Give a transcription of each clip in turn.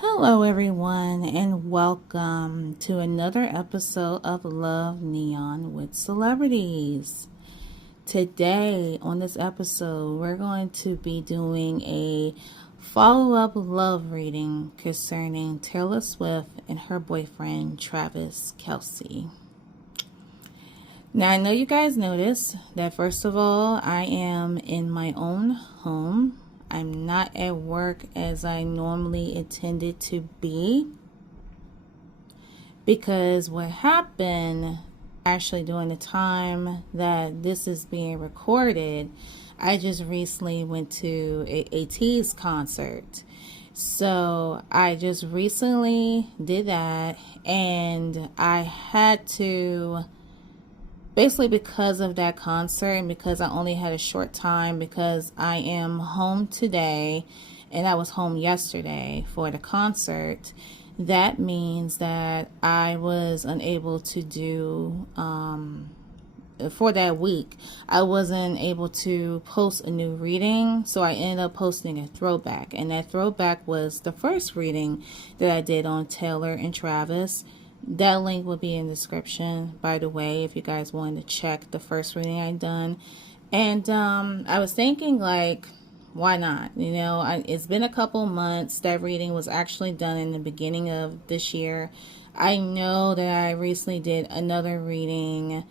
Hello, everyone, and welcome to another episode of Love Neon with Celebrities. Today, on this episode, we're going to be doing a follow-up love reading concerning Taylor Swift and her boyfriend, Traviskelce. Now, I know you guys noticed that, first of all, I am in my own home. I'm not at work as I normally intended to be, because what happened actually during the time that this is being recorded, I just recently went to a T's concert. So I just recently did that, and I had to, basically because of that concert and because I only had a short time, because I am home today and I was home yesterday for the concert, that means that I was unable to do, for that week, I wasn't able to post a new reading, so I ended up posting a throwback. And that throwback was the first reading that I did on Taylor and Travis. That link will be in the description, by the way, if you guys wanted to check the first reading I done. And I was thinking, like, why not? You know, it's been a couple months. That reading was actually done in the beginning of this year. I know that I recently did another reading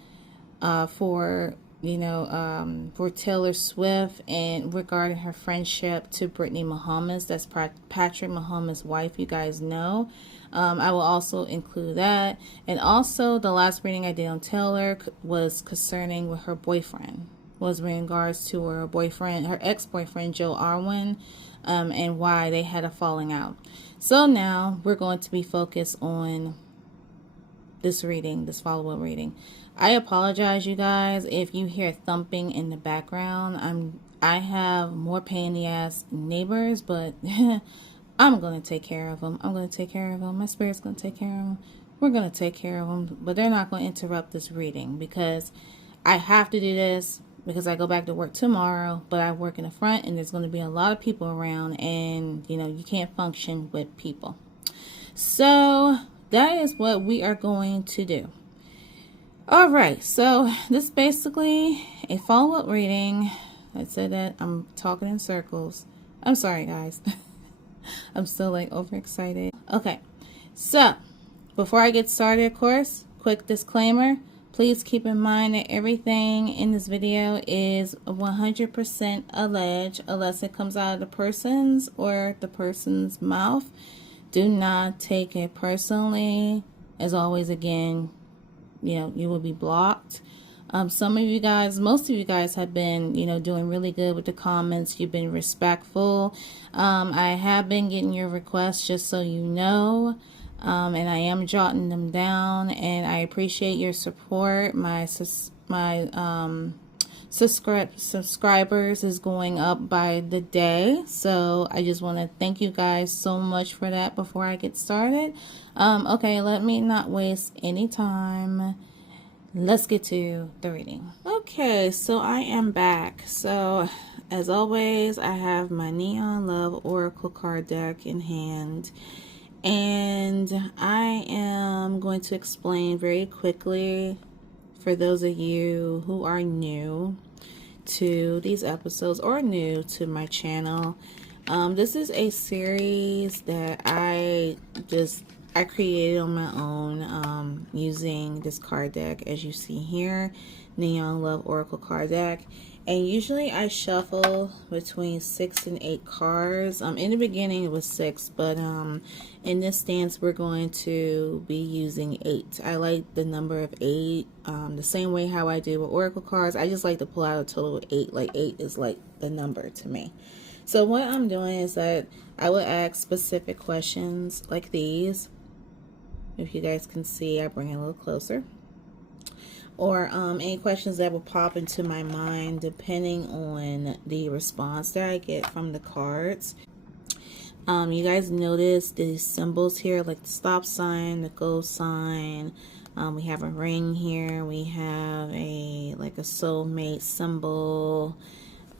for Taylor Swift, and regarding her friendship to Brittany Mahomes. That's Patrick Mahomes' wife, you guys know. I will also include that. And also, the last reading I did on Taylor was concerning with her boyfriend, was in regards to her boyfriend, her ex-boyfriend, Joe Arwin, and why they had a falling out. So now we're going to be focused on this reading, this follow-up reading. I apologize, you guys, if you hear thumping in the background. I have more pain in the ass neighbors, but I'm going to take care of them. I'm going to take care of them. My spirit's going to take care of them. We're going to take care of them, but they're not going to interrupt this reading, because I have to do this because I go back to work tomorrow, but I work in the front and there's going to be a lot of people around, and you can't function with people. So that is what we are going to do. All right, so this is basically a follow-up reading. I said that I'm talking in circles. I'm sorry, guys. I'm still overexcited. Okay, so before I get started, of course, quick disclaimer. Please keep in mind that everything in this video is 100% alleged, unless it comes out of the person's or the person's mouth. Do not take it personally. As always, again, you will be blocked. Some of you guys, most of you guys have been, doing really good with the comments. You've been respectful. I have been getting your requests, just so you know, and I am jotting them down, and I appreciate your support. My subscribers is going up by the day, so I just want to thank you guys so much for that. Before I get started, okay, let me not waste any time. Let's get to the reading. Okay, so I am back. So as always, I have my Neon Love Oracle card deck in hand, and I am going to explain very quickly for those of you who are new to these episodes or new to my channel. This is a series that I created on my own, using this card deck, as you see here, Neon Love Oracle card deck. And usually I shuffle between 6 and 8 cards. In the beginning it was 6, but in this stance we're going to be using 8. I like the number of 8, the same way how I do with Oracle cards. I just like to pull out a total of 8. Like 8 is like the number to me. So what I'm doing is that I will ask specific questions like these. If you guys can see, I bring it a little closer. Or any questions that will pop into my mind depending on the response that I get from the cards. You guys notice the symbols here, like the stop sign, the go sign. We have a ring here. We have a soulmate symbol.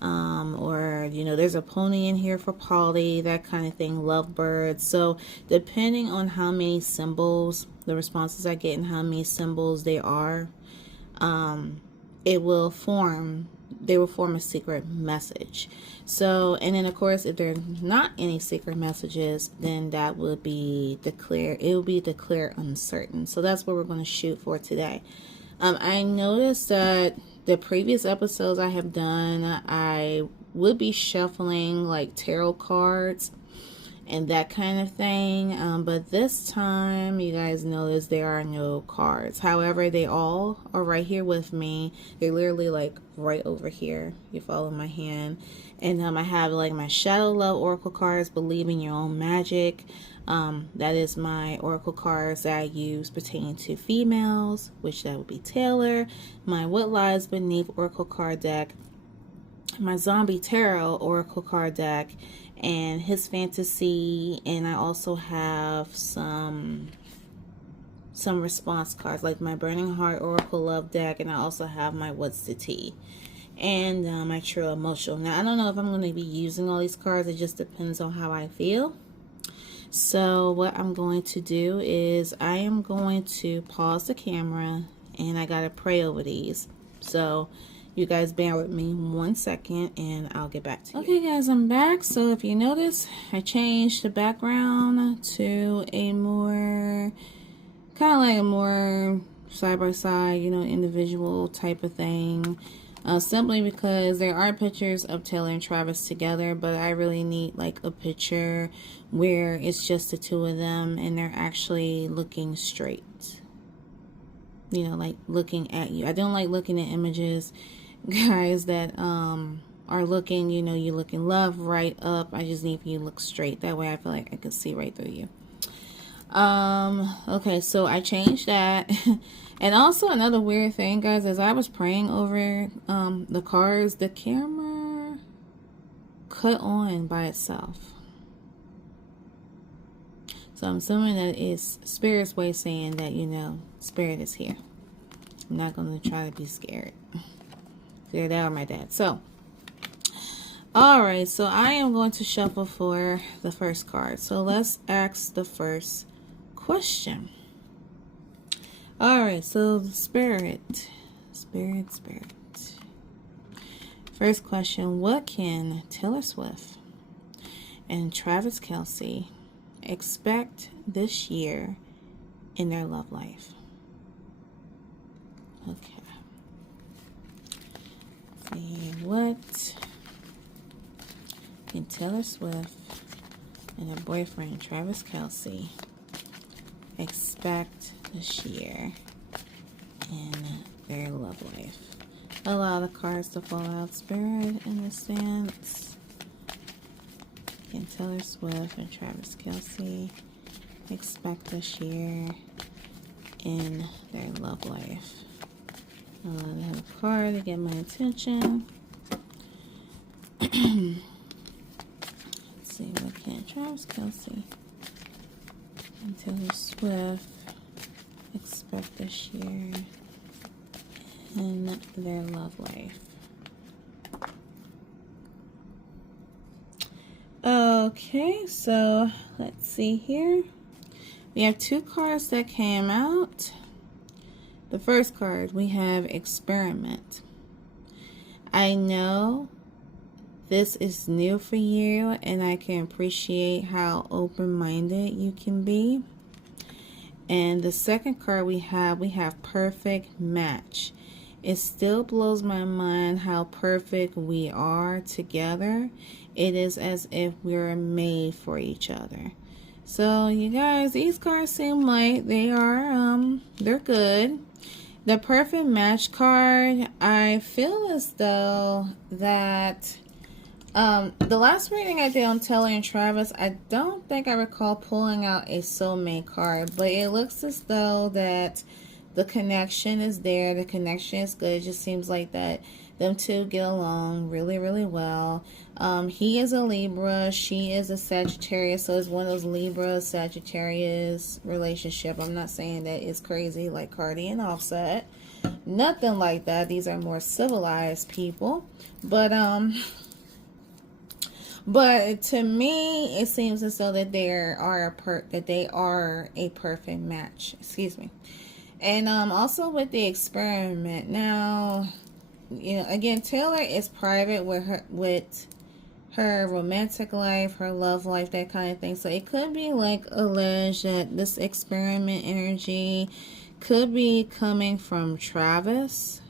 or, you know, there's a pony in here for Polly, that kind of thing, lovebirds. So depending on how many symbols, the responses I get and how many symbols they are, they will form a secret message. So, and then of course, if there's not any secret messages, then that would be declared, it will be declared uncertain. So that's what we're going to shoot for today. I noticed that the previous episodes I have done, I would be shuffling like tarot cards and that kind of thing. But this time, you guys notice there are no cards. However, they all are right here with me. They're literally like right over here. You follow my hand. And I have like my Shadow Love Oracle cards, Believe in Your Own Magic. That is my oracle cards that I use pertaining to females, which that would be Taylor. My What Lies Beneath Oracle card deck. My Zombie Tarot Oracle card deck. And His Fantasy. And I also have some response cards, like my Burning Heart Oracle Love deck. And I also have my What's the Tea. And my True Emotional. Now, I don't know if I'm going to be using all these cards. It just depends on how I feel. So what I'm going to do is I am going to pause the camera and I got to pray over these. So you guys bear with me 1 second and I'll get back to you. Okay guys, I'm back. So if you notice, I changed the background to a more, kind of like a more side by side, you know, individual type of thing. Simply because there are pictures of Taylor and Travis together, but I really need like a picture where it's just the two of them and they're actually looking straight. You know, like looking at you. I don't like looking at images, guys, that are looking, you know, you're looking left, right, up. I just need you to look straight. That way I feel like I can see right through you. Okay, so I changed that. And also another weird thing, guys, as I was praying over the cards, the camera cut on by itself. So I'm assuming that it's Spirit's way of saying that, you know, Spirit is here. I'm not going to try to be scared. Either that or my dad. So, alright, so I am going to shuffle for the first card. So let's ask the first question. Alright, so Spirit. First question, what can Taylorswift and Traviskelce expect this year in their love life? Okay. Let's see, what can Taylorswift and her boyfriend Traviskelce expect this year in their love life? Allow the cards to fall out, Spirit, in a sense. Can Taylorswift and Traviskelce expect this year in their love life? I have a card to get my attention. Let's see, what can Traviskelce and Taylorswift expect this year in their love life? Okay, so let's see here. We have two cards that came out. The first card, we have Experiment. I know this is new for you, and I can appreciate how open-minded you can be. And the second card we have Perfect Match. It still blows my mind how perfect we are together. It is as if we're made for each other. So you guys, these cards seem like they are they're good. The Perfect Match card, I feel as though that the last reading I did on Taylor and Travis, I don't think I recall pulling out a soulmate card, but it looks as though that the connection is there. The connection is good. It just seems like that them two get along really, really well. He is a Libra. She is a Sagittarius. So it's one of those Libra-Sagittarius relationship. I'm not saying that it's crazy like Cardi and Offset. nothing like that. These are more civilized people. But to me, it seems as though that they are a perfect match. Excuse me. And also with the experiment. Now, you know, again, Taylor is private with her romantic life, her love life, that kind of thing. So it could be like alleged that this experiment energy could be coming from Travis.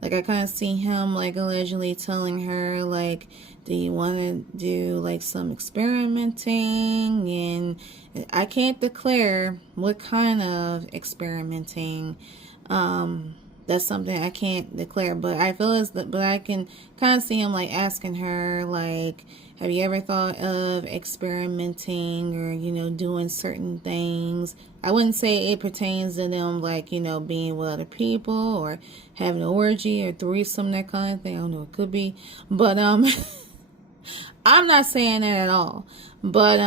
Like, I kind of see him, like, allegedly telling her, like, do you want to do, like, some experimenting? And I can't declare what kind of experimenting. That's something I can't declare. But I feel but I can kind of see him, like, asking her, like, have you ever thought of experimenting or, you know, doing certain things? I wouldn't say it pertains to them, like, you know, being with other people or having an orgy or threesome, that kind of thing. I don't know, it could be. But, I'm not saying that at all. But,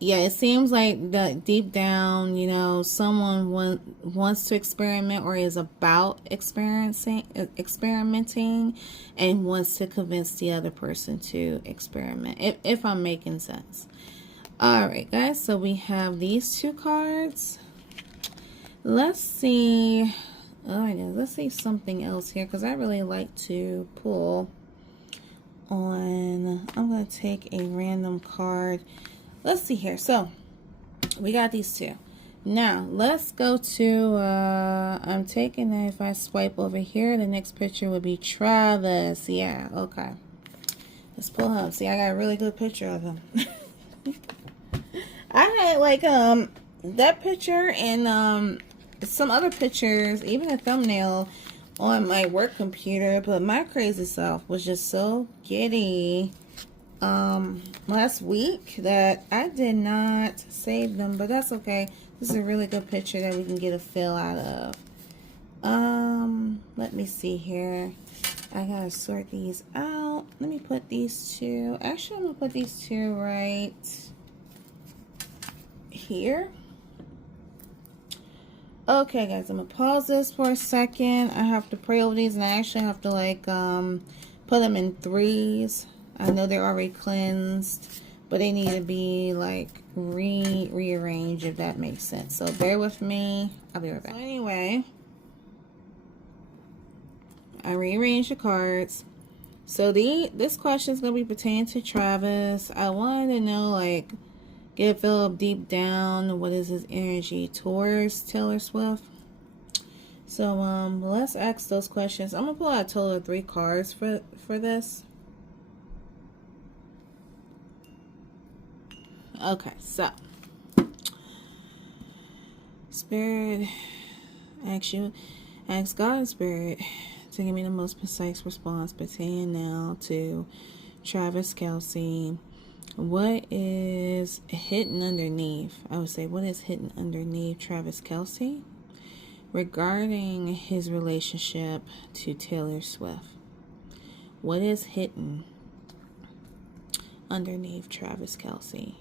yeah, it seems like that deep down, you know, someone wants to experiment or is about experimenting and wants to convince the other person to experiment, if I'm making sense. All right, guys, so we have these two cards. Let's see. Oh, my God, let's see something else here, because I really like to pull on. I'm going to take a random card. Let's see here. So we got these two. Now let's go to I'm taking that. If I swipe over here, the next picture would be Travis. Yeah, okay, let's pull him. See, I got a really good picture of him. I had like that picture and some other pictures, even a thumbnail on my work computer, but my crazy self was just so giddy last week that I did not save them, but that's okay. This is a really good picture that we can get a feel out of. Let me see here. I gotta sort these out. Let me put these two. Actually, I'm gonna put these two right here. Okay, guys, I'm gonna pause this for a second. I have to pray over these, and I actually have to like put them in threes. I know they're already cleansed, but they need to be like rearranged, if that makes sense. So bear with me. I'll be right back. So anyway, I rearranged the cards. So this question is gonna be pertaining to Travis. I wanted to know, like, get a feel of deep down, what is his energy towards Taylor Swift. So let's ask those questions. I'm gonna pull out a total of 3 cards for this. Okay, so Spirit, ask God and Spirit to give me the most precise response pertaining now to Traviskelce. What is hidden underneath? I would say, what is hidden underneath Traviskelce regarding his relationship to Taylor Swift? What is hidden underneath Traviskelce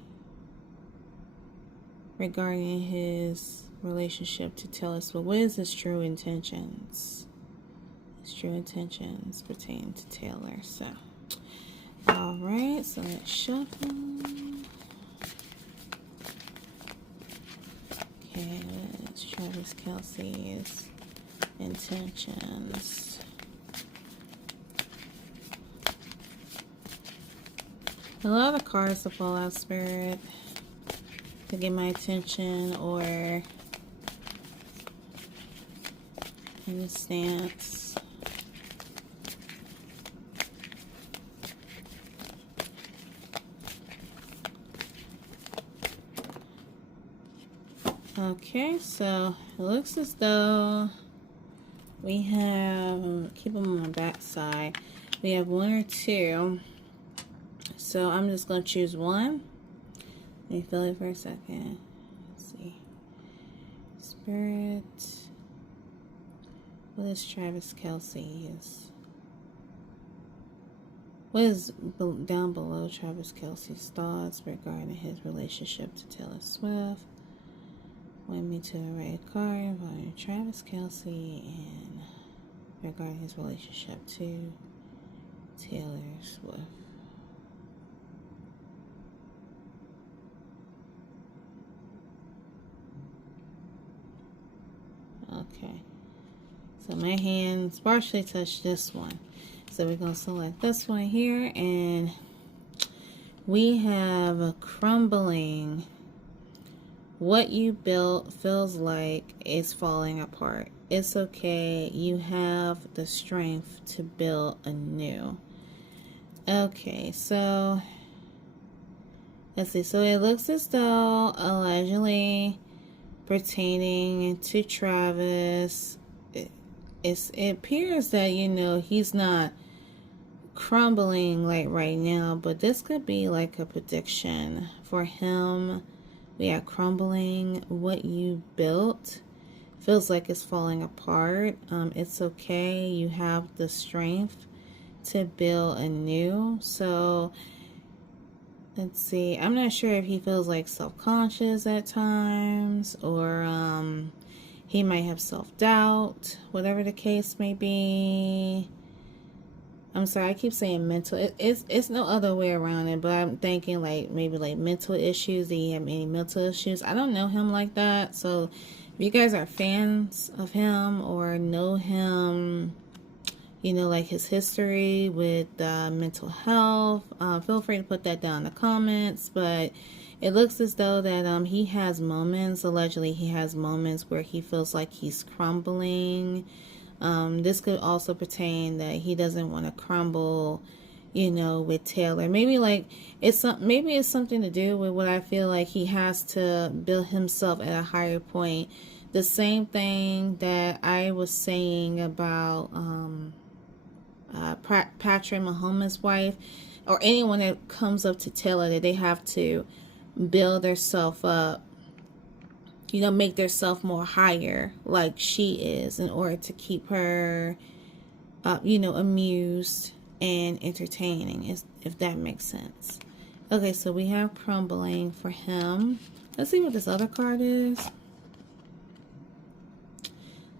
regarding his relationship to Taylor Swift? What is his true intentions? His true intentions pertain to Taylor. So, all right. So let's shuffle. Okay, what's Traviskelce's intentions? A lot of cards to fall out, Spirit, to get my attention or in the stance. Okay, so it looks as though we have, keep them on my back side, we have 1 or 2. So I'm just going to choose one. Let me feel it for a second. Let's see. Spirit. What is Traviskelce's? What is down below Traviskelce's thoughts regarding his relationship to Taylor Swift? Point me to the right card involving Traviskelce and regarding his relationship to Taylorswift. Okay. So my hands partially touch this one. So we're going to select this one here, and we have a crumbling. What you built feels like it's falling apart. It's okay. You have the strength to build anew. Okay, so let's see. So it looks as though allegedly pertaining to Travis, it appears that, you know, he's not crumbling like right now, but this could be like a prediction for him. We are crumbling. What you built feels like it's falling apart. It's okay. You have the strength to build anew. So let's see. I'm not sure if he feels like self-conscious at times, or he might have self-doubt, whatever the case may be. I'm sorry, I keep saying mental. It's no other way around it, but I'm thinking like maybe like mental issues. Do you have any mental issues? I don't know him like that. So if you guys are fans of him or know him, you know, like his history with mental health, feel free to put that down in the comments. But it looks as though that he has moments, allegedly he has moments where he feels like he's crumbling. This could also pertain that he doesn't want to crumble, you know, with Taylor. Maybe like maybe it's something to do with what I feel like he has to build himself at a higher point. The same thing that I was saying about Brittany Mahomes' wife, or anyone that comes up to Taylor, that they have to build themselves up, you know, make themselves more higher like she is in order to keep her, you know, amused and entertaining, if that makes sense. Okay, so we have crumbling for him. Let's see what this other card is.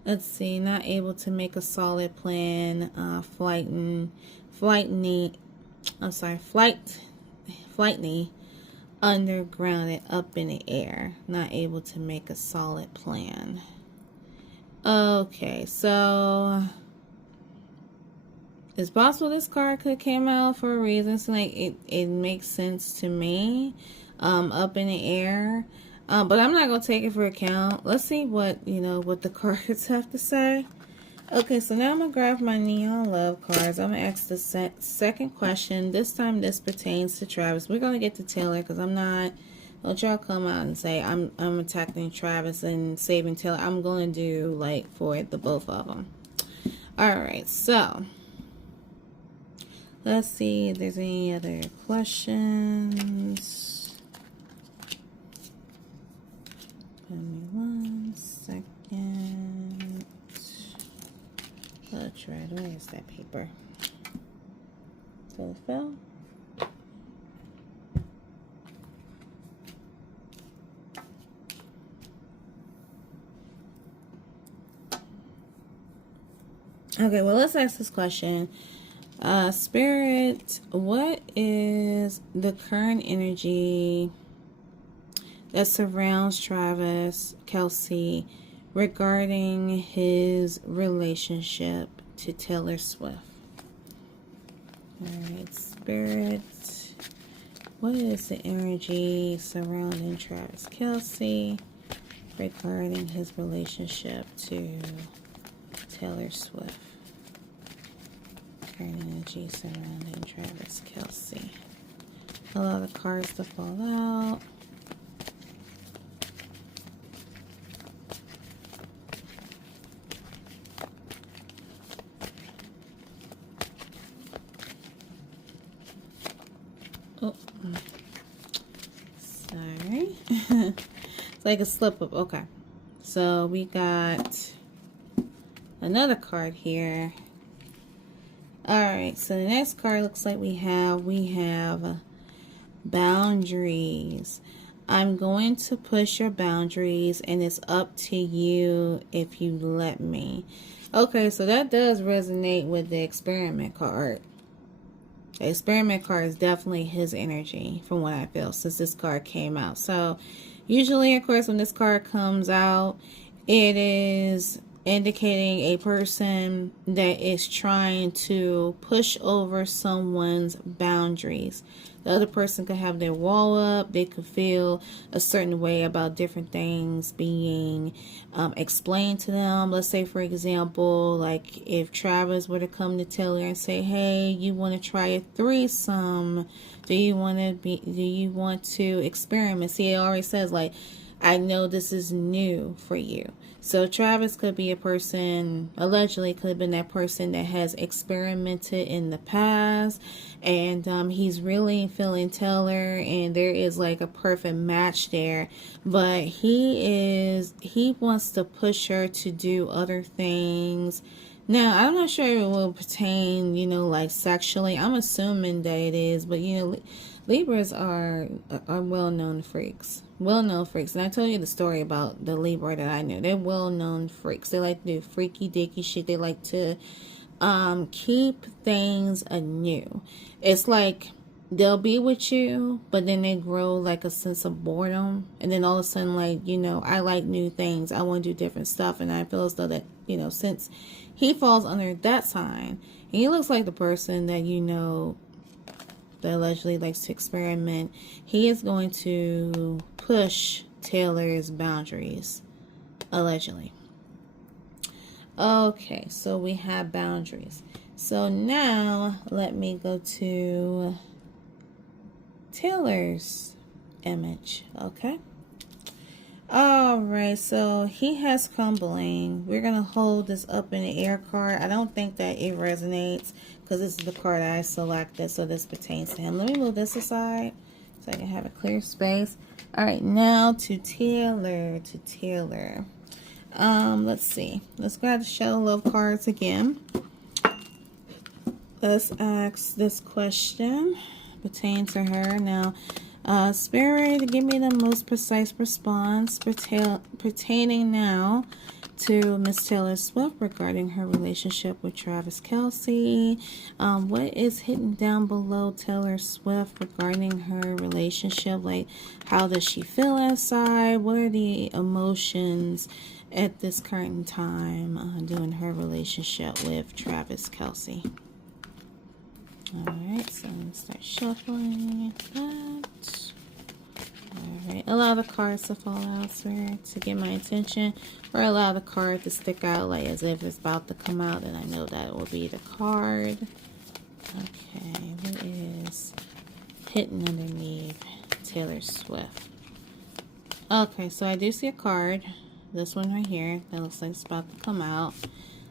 Let's see, not able to make a solid plan, flightly, undergrounded, up in the air, not able to make a solid plan. Okay, so it's possible this card could have came out for a reason. So like it makes sense to me. Up in the air. But I'm not going to take it for account. Let's see what, you know, what the cards have to say. Okay, so now I'm going to grab my Neon Love cards. I'm going to ask the second question. This time this pertains to Travis. We're going to get to Taylor because I'm not, don't y'all come out and say I'm attacking Travis and saving Taylor. I'm going to do like for the both of them. Alright, so let's see if there's any other questions. Give me 1 second. Let's try. Where is that paper? So it fell. Okay, well, let's ask this question. Spirit, what is the current energy that surrounds Traviskelce regarding his relationship to Taylorswift? Alright, Spirit, what is the energy surrounding Traviskelce regarding his relationship to Taylorswift? Current energy surrounding Traviskelce. A lot of cards to fall out. Oh, sorry. It's like a slip up. Okay. So we got another card here. Alright, so the next card looks like we have boundaries. I'm going to push your boundaries, and it's up to you if you let me. Okay, so that does resonate with the experiment card. The experiment card is definitely his energy from what I feel since this card came out. So usually, of course, when this card comes out, it is indicating a person that is trying to push over someone's boundaries. The other person could have their wall up. They could feel a certain way about different things being explained to them. Let's say, for example, like if Travis were to come to Taylor and say, "Hey, you want to try a threesome? Do you want to experiment?" See, it already says like, "I know this is new for you." So Travis could be a person, allegedly could have been that person that has experimented in the past, and he's really feeling Taylor, and there is like a perfect match there, but he wants to push her to do other things. Now, I'm not sure it will pertain, like sexually. I'm assuming that it is, but Libras are well-known freaks. Well-known freaks. And I told you the story about the Libra that I knew. They're well-known freaks. They like to do freaky-dicky shit. They like to keep things anew. It's like they'll be with you, but then they grow like a sense of boredom. And then all of a sudden, like, I like new things. I want to do different stuff. And I feel as though that, since he falls under that sign, and he looks like the person that, that allegedly likes to experiment, he is going to push Taylor's boundaries, allegedly. Okay, so we have boundaries. So now let me go to Taylor's image, okay? All right, so he has crumbling. We're going to hold this up in the air card. I don't think that it resonates because this is the card I selected, so this pertains to him. Let me move this aside so I can have a clear space. All right, now to Taylor. Let's see. Let's grab the Shadow Love cards again. Let's ask this question pertaining to her. Now, Spirit, give me the most precise response pertaining now to Miss Taylorswift regarding her relationship with Traviskelce. What is hidden down below Taylorswift regarding her relationship? Like, how does she feel inside? What are the emotions at this current time during her relationship with Traviskelce? Alright, so I'm going to start shuffling that. Alright, allow the cards to fall out, sir, to get my attention, or allow the card to stick out like as if it's about to come out, and I know that will be the card. Okay, what is hidden underneath Taylorswift? Okay, so I do see a card, this one right here, that looks like it's about to come out.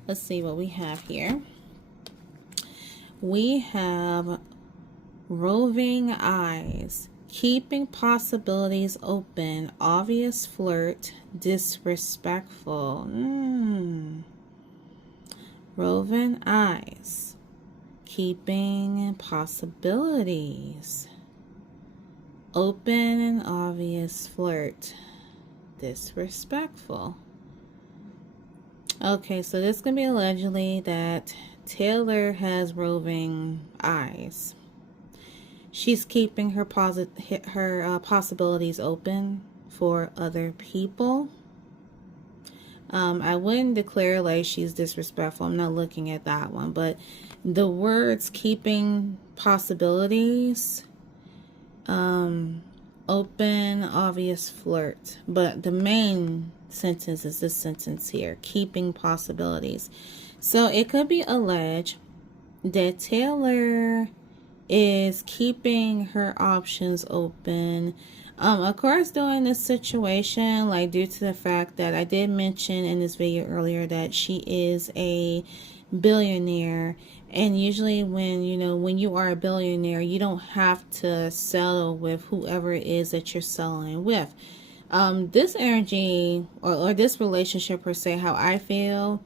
Let's see what we have here. We have roving eyes, keeping possibilities open, obvious flirt, disrespectful. Roving eyes, keeping possibilities open, and obvious flirt, disrespectful. Okay, so this can be allegedly that Taylor has roving eyes. She's keeping her possibilities open for other people. I wouldn't declare like she's disrespectful. I'm not looking at that one. But the words keeping possibilities, open, obvious flirt. But the main sentence is this sentence here, keeping possibilities. So it could be alleged that Taylor is keeping her options open. Of course, during this situation, like due to the fact that I did mention in this video earlier that she is a billionaire, and usually when you are a billionaire, you don't have to settle with whoever it is that you're settling with. This energy or this relationship per se, how I feel,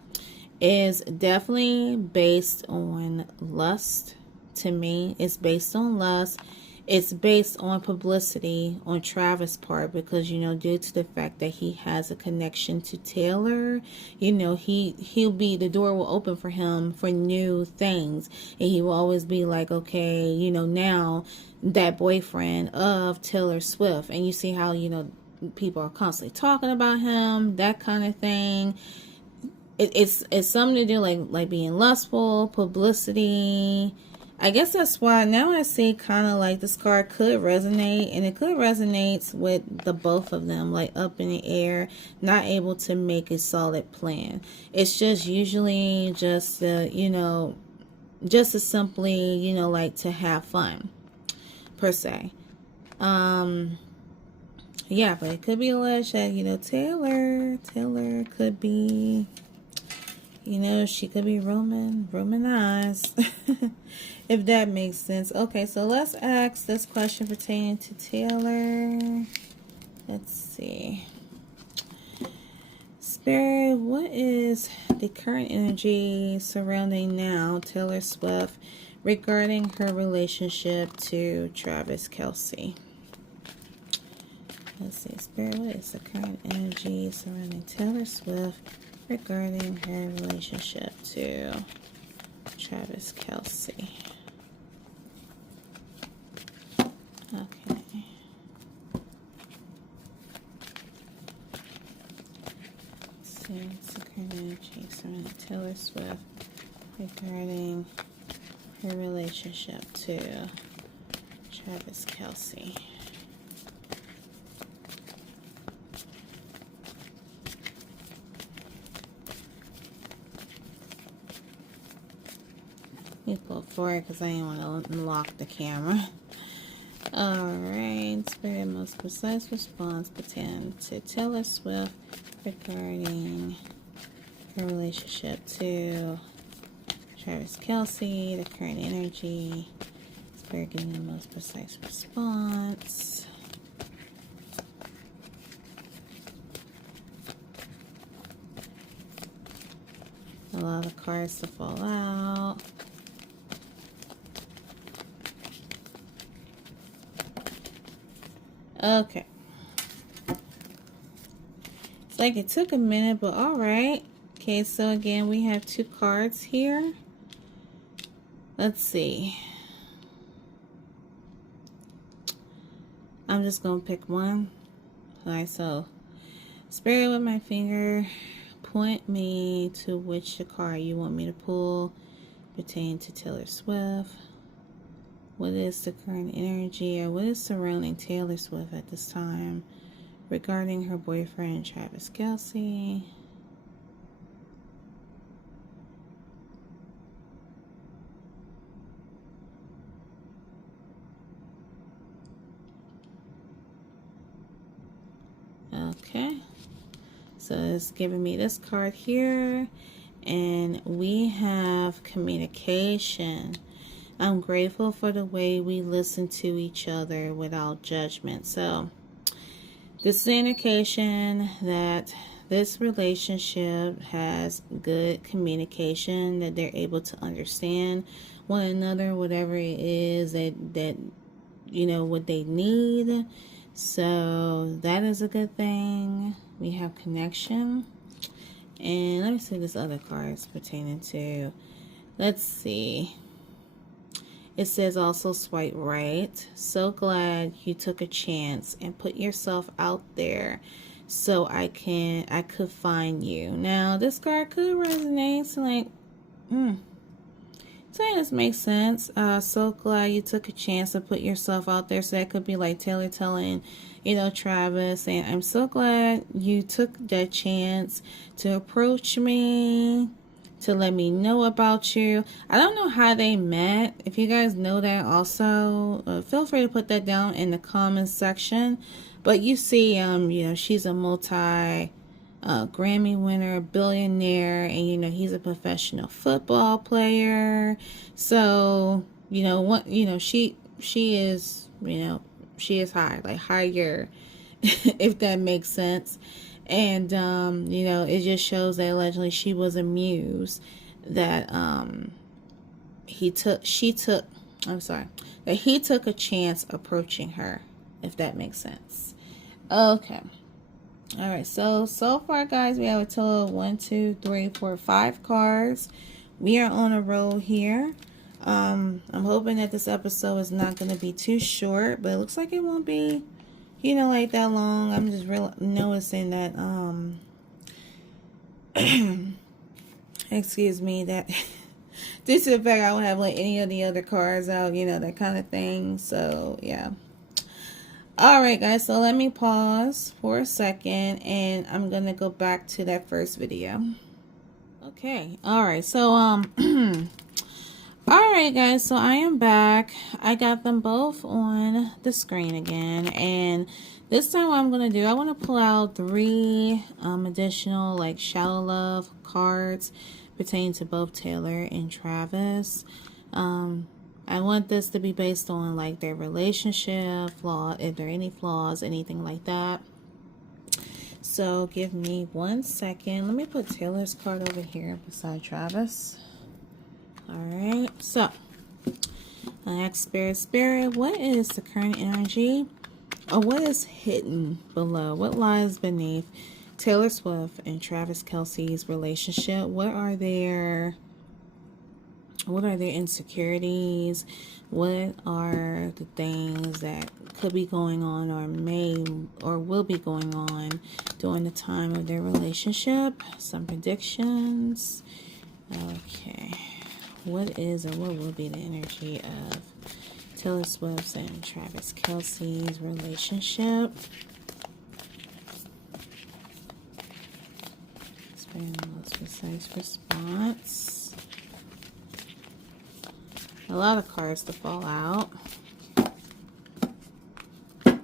is definitely based on lust. To me, it's based on lust. It's based on publicity on Travis' part because, due to the fact that he has a connection to Taylor, he'll be, the door will open for him for new things. And he will always be like, okay, now that boyfriend of Taylorswift. And you see how, people are constantly talking about him, that kind of thing. It's something to do like being lustful, publicity. I guess that's why now I see kind of like this card could resonate, and it could resonate with the both of them, like up in the air, not able to make a solid plan. It's just usually just just as simply, like to have fun per se. Yeah, but it could be alleged that, Taylor could be, she could be Romanized, if that makes sense. Okay, so let's ask this question pertaining to Taylor. Let's see. Spirit, what is the current energy surrounding now Taylorswift regarding her relationship to Traviskelce? Let's see, Spirit, what is the current energy surrounding Taylorswift regarding her relationship to Traviskelce? Okay. Let's see, what's the current energy surrounding Taylorswift regarding her relationship to Traviskelce? Let me pull forward because I didn't want to unlock the camera. Alright, Spirit, most precise response pertaining to Taylorswift regarding her relationship to Traviskelce, the current energy. Spirit, giving the most precise response. A lot of cards to fall out. Okay. It's like it took a minute, but all right. Okay, so again, we have two cards here. Let's see. I'm just going to pick one. All right, so Spirit, with my finger, point me to which card you want me to pull pertaining to Taylorswift. What is the current energy, or what is surrounding Taylorswift at this time regarding her boyfriend Traviskelce? Okay, so it's giving me this card here, and we have communication. I'm grateful for the way we listen to each other without judgment. So this is an indication that this relationship has good communication, that they're able to understand one another, whatever it is that what they need. So that is a good thing. We have connection. And let me see this other cards pertaining to. Let's see. It says also swipe right. So glad you took a chance and put yourself out there so I could find you. Now this card could resonate. So like, so this makes sense. So glad you took a chance to put yourself out there. So that could be like Taylor telling, Travis, saying, I'm so glad you took that chance to approach me, to let me know about you. I don't know how they met. If you guys know that also, feel free to put that down in the comments section. But you see, she's a multi Grammy winner, billionaire, and he's a professional football player. So she is she is high, like higher, if that makes sense. And it just shows that allegedly she was a muse that she took I'm sorry, that he took a chance approaching her, if that makes sense. Okay. All right. So far, guys, we have a total of 1, 2, 3, 4, 5 cards. We are on a roll here. I'm hoping that this episode is not going to be too short, but it looks like it won't be, like that long. I'm just noticing that, excuse me, that due to the fact I don't have like any of the other cards out, that kind of thing. So, yeah. Alright, guys, so let me pause for a second, and I'm going to go back to that first video. Okay, alright, so, alright, guys, so I am back. I got them both on the screen again, and this time what I'm going to do, I want to pull out 3 additional, like, shallow love cards pertaining to both Taylor and Travis. I want this to be based on, like, their relationship, if there are any flaws, anything like that. So, give me 1 second. Let me put Taylor's card over here beside Travis. Alright, so, I ask Spirit, what is the current energy? Or what is hidden below? What lies beneath Taylorswift and Traviskelce's relationship? What are their insecurities? What are the things that could be going on or will be going on during the time of their relationship? Some predictions. Okay. What is or what will be the energy of Taylor Swift's and Traviskelce's relationship? Explain the most precise response. A lot of cards to fall out. And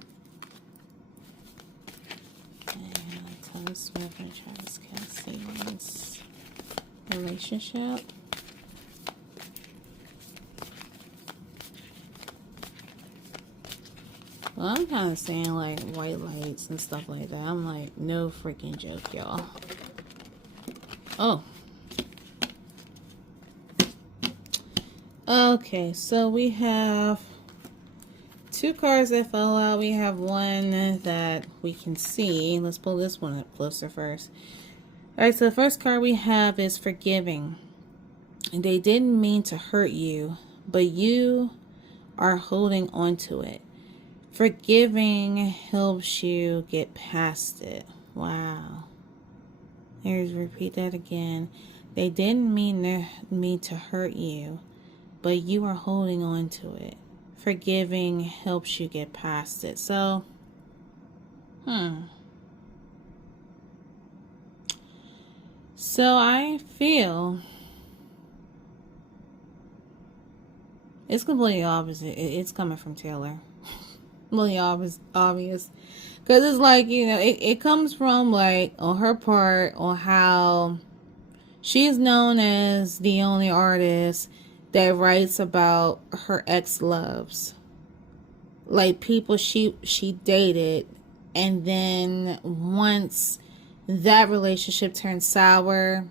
Taylor Swift and Traviskelce's relationship. Well, I'm kind of saying like white lights and stuff like that. I'm like, no freaking joke, y'all. Oh. Okay, so we have 2 cards that fell out. We have one that we can see. Let's pull this one up closer first. Alright, so the first card we have is forgiving. And they didn't mean to hurt you, but you are holding on to it. Forgiving helps you get past it. Wow. Here's repeat that again. They didn't mean to hurt you, but you are holding on to it. Forgiving helps you get past it. So, So I feel it's completely opposite. It's coming from Taylor. Really obvious. Because it's like, it comes from, like, on her part, on how she's known as the only artist that writes about her ex-loves. Like, people she dated, and then once that relationship turns sour,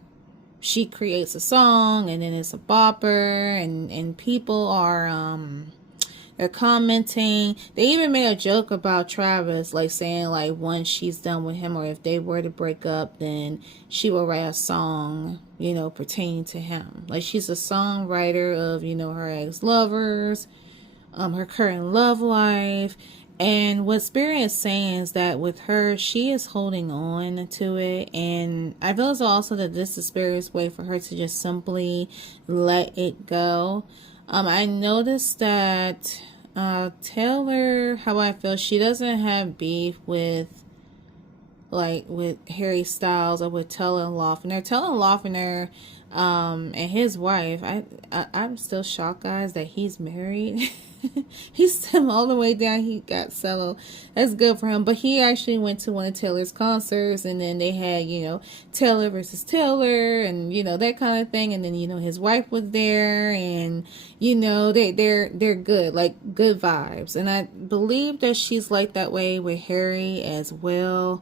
she creates a song, and then it's a bopper, and people are, they're commenting. They even made a joke about Travis, like saying like once she's done with him, or if they were to break up, then she will write a song, pertaining to him. Like she's a songwriter of, her ex-lovers, her current love life. And what Spirit is saying is that with her, she is holding on to it. And I feel also that this is Spirit's way for her to just simply let it go. I noticed that Taylor, how I feel, she doesn't have beef with Harry Styles or with Taylorswift. Taylorswift, and his wife, I'm still shocked, guys, that he's married. He's still all the way down. He got settled. That's good for him. But he actually went to one of Taylor's concerts, and then they had, Taylor versus Taylor, and that kind of thing. And then his wife was there, and they're good, like good vibes. And I believe that she's like that way with Harry as well.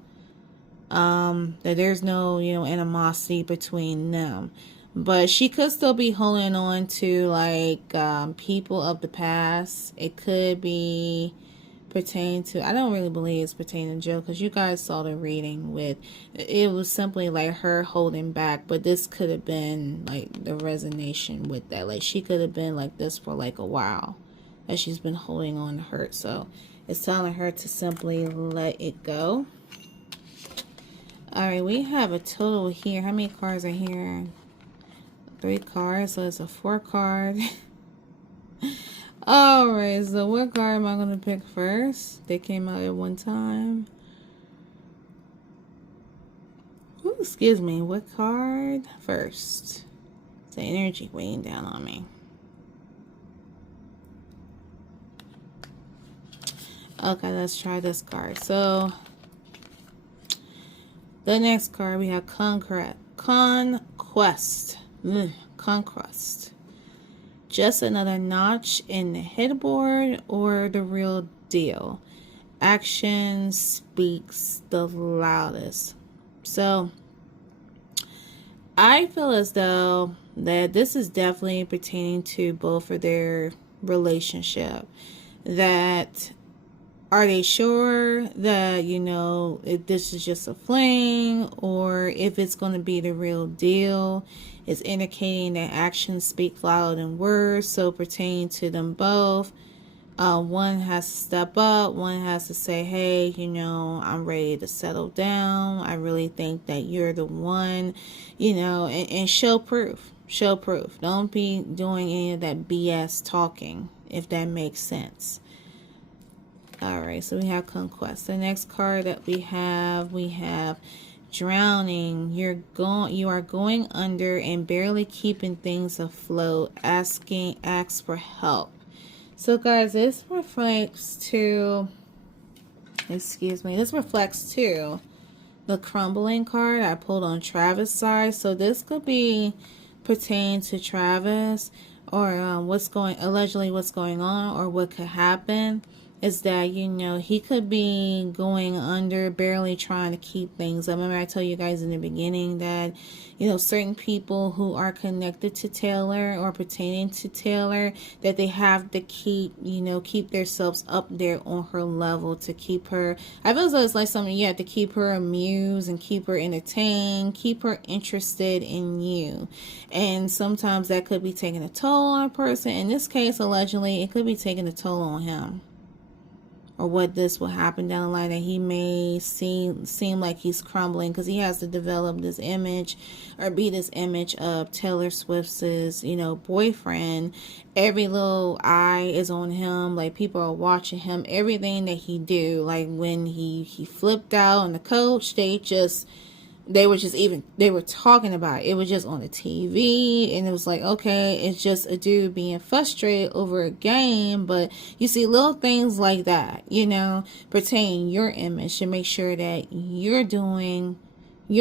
That there's no animosity between them. But she could still be holding on to like people of the past. It could be pertaining to, I don't really believe it's pertaining to Jill, because you guys saw the reading with, it was simply like her holding back, but this could have been like the resonation with that. Like she could have been like this for like a while, that she's been holding on to hurt. So it's telling her to simply let it go. All right, we have a total here. How many cards are here? 3 cards, so it's a 4 card. Alright, so what card am I going to pick first? They came out at one time. Ooh, excuse me, what card first? It's the energy weighing down on me. Okay, let's try this card. So, the next card we have Conquest. Conquest. Just another notch in the headboard or the real deal? Action speaks the loudest. So I feel as though that this is definitely pertaining to both of their relationship. That are they sure that, you know, if this is just a fling or if it's going to be the real deal? It's indicating that actions speak louder than words, so pertaining to them both. One has to step up. One has to say, hey, you know, I'm ready to settle down. I really think that you're the one, you know, and show proof. Show proof. Don't be doing any of that BS talking, if that makes sense. All right, so we have Conquest. The next card that we have Drowning. You are going under and barely keeping things afloat. Ask for help. So guys, this reflects to the crumbling card I pulled on Travis' side. So this could be pertaining to Travis, or allegedly what's going on, or what could happen is that, you know, he could be going under, barely trying to keep things up. Remember I told you guys in the beginning that, you know, certain people who are connected to Taylor or pertaining to Taylor, that they have to keep themselves up there on her level to keep her. I feel as though it's like something you have to keep her amused and keep her entertained, keep her interested in you. And sometimes that could be taking a toll on a person. In this case, allegedly, it could be taking a toll on him. Or what this will happen down the line, that he may seem like he's crumbling because he has to develop this image or be this image of Taylor Swift's, you know, boyfriend. Every little eye is on him. Like, people are watching him. Everything that he do. Like, when he flipped out on the coach, they were talking about it. It was just on the TV, and it was like, okay, it's just a dude being frustrated over a game. But you see little things like that, you know, pertaining your image, to make sure that you're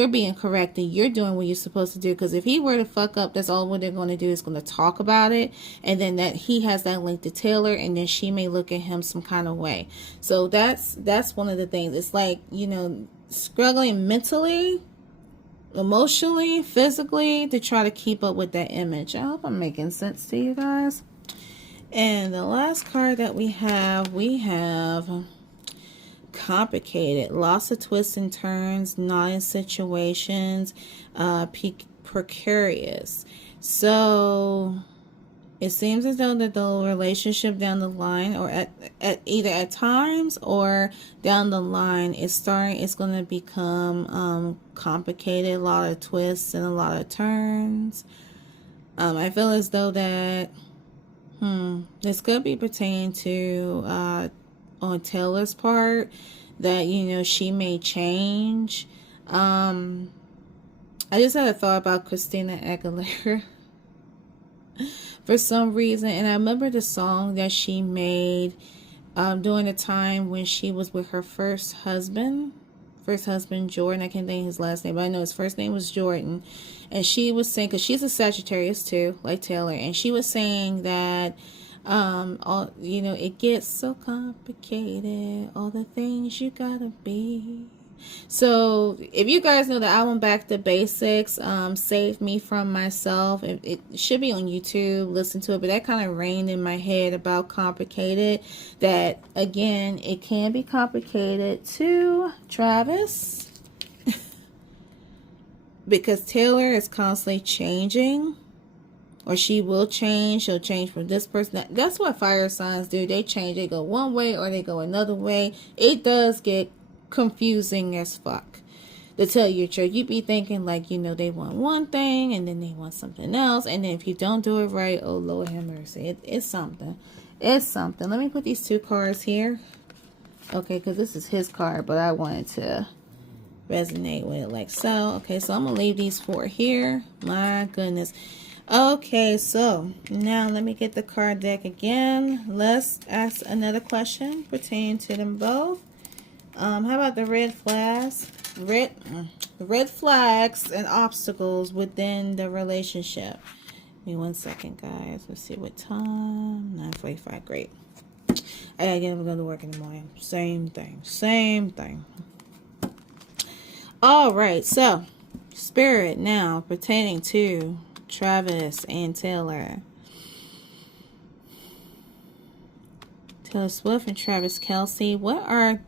being corrected, you're doing what you're supposed to do. Because if he were to fuck up, that's all what they're going to do, is going to talk about it, and then that he has that link to Taylor, and then she may look at him some kind of way. So that's one of the things. It's like, you know, struggling mentally, emotionally, physically, to try to keep up with that image. I hope I'm making sense to you guys. And the last card that we have Complicated. Lots of twists and turns, not in situations, precarious. So it seems as though that the relationship down the line, or at either at times or down the line, it's going to become complicated. A lot of twists and a lot of turns. I feel as though that this could be pertaining to on Taylor's part, that, you know, she may change. I just had a thought about Christina Aguilera for some reason, and I remember the song that she made during the time when she was with her first husband Jordan. I can't think his last name, but I know his first name was Jordan. And she was saying, because she's a Sagittarius too, like Taylor, and she was saying that you know, it gets so complicated, all the things you gotta be So if you guys know the album Back to Basics, Save Me From Myself, it should be on YouTube. Listen to it, but that kind of rained in my head about complicated. That again, it can be complicated to Travis because Taylor is constantly changing, or she will change. She'll change from this person. That's what fire signs do. They change. They go one way or they go another way. It does get confusing as fuck, to tell you the truth. You be thinking like, you know, they want one thing and then they want something else, and then if you don't do it right, oh Lord have mercy, it's something. It's something. Let me put these 2 cards here, okay, because this is his card, but I wanted to resonate with it like so. Okay, so I'm gonna leave these 4 here. My goodness. Okay, so now let me get the card deck again. Let's ask another question pertaining to them both. How about the red flags? Red flags and obstacles within the relationship. Give me 1 second, guys. Let's see what time. 9:45. Great. I gotta get up and go to work in the morning. Same thing. Same thing. All right. So, Spirit now pertaining to Travis and Taylor. Taylorswift and Traviskelce. What are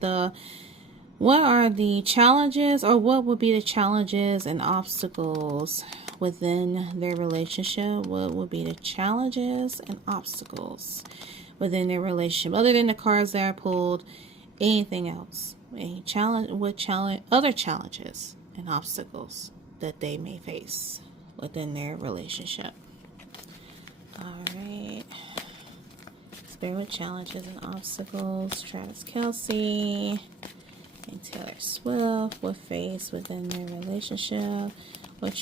the challenges, or what would be the challenges and obstacles within their relationship? What would be the challenges and obstacles within their relationship, other than the cards that I pulled? Anything else? Any challenge? Other challenges and obstacles that they may face within their relationship? All right. Spirit with challenges and obstacles. Traviskelce and Taylorswift will face within their relationship. What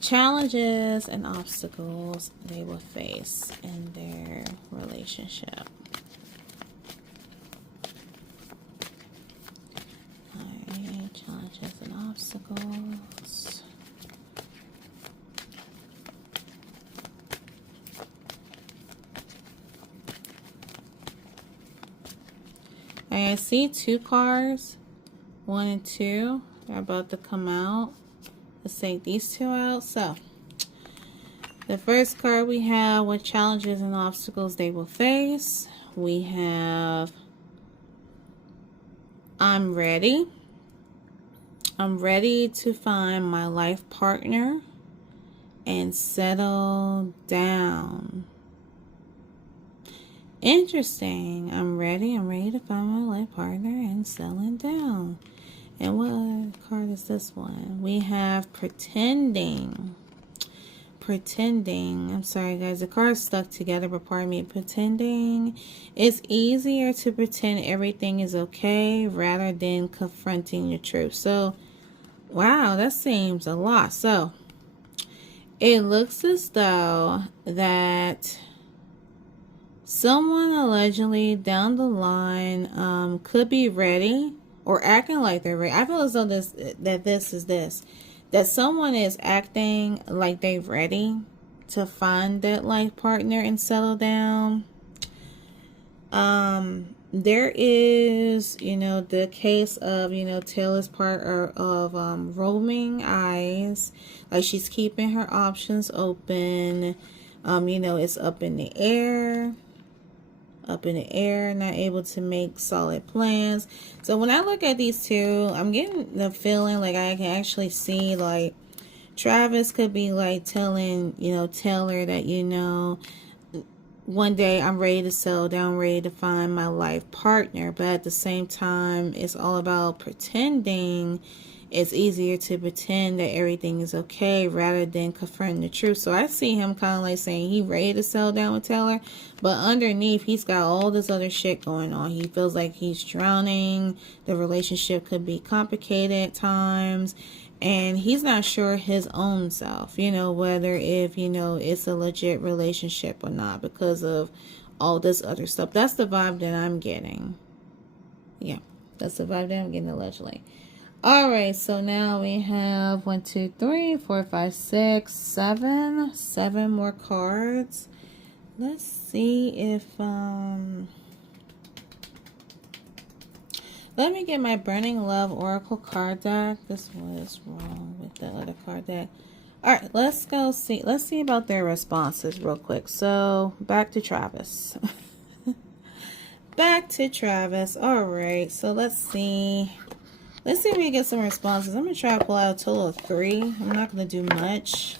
challenges and obstacles they will face in their relationship. Alright, challenges and obstacles. I see 2 cards, 1 and 2, are about to come out. Let's take these 2 out. So, the first card we have, what challenges and obstacles they will face. We have, I'm ready. I'm ready to find my life partner and settle down. Interesting. I'm ready to find my life partner and settling down. And what card is this one? We have pretending. Pretending. I'm sorry, guys. The cards stuck together, but pardon me. Pretending. It's easier to pretend everything is okay rather than confronting the truth. So, wow, that seems a lot. So, it looks as though that someone allegedly down the line could be ready or acting like they're ready. I feel as though that someone is acting like they're ready to find that life partner and settle down. There is, the case of, Taylor's part of roaming eyes, like she's keeping her options open. It's up in the air, not able to make solid plans. So when I look at these 2, I'm getting the feeling like I can actually see, like, Travis could be like telling, Taylor that, one day I'm ready to settle down, ready to find my life partner. But at the same time, it's all about pretending. It's easier to pretend that everything is okay rather than confronting the truth. So I see him kind of like saying he ready to settle down with Taylor, but underneath he's got all this other shit going on. He feels like he's drowning. The relationship could be complicated at times, and he's not sure his own self, whether if, it's a legit relationship or not because of all this other stuff. That's the vibe that I'm getting. Yeah, that's the vibe that I'm getting allegedly. All right, so now we have 1, 2, 3, 4, 5, 6, 7. 7 more cards. Let's see if Let me get my Burning Love Oracle card deck. This was wrong with the other card deck. Alright, let's go see. Let's see about their responses real quick. So, back to Travis. Back to Travis. Alright, so let's see. Let's see if we get some responses. I'm going to try to pull out a total of 3. I'm not going to do much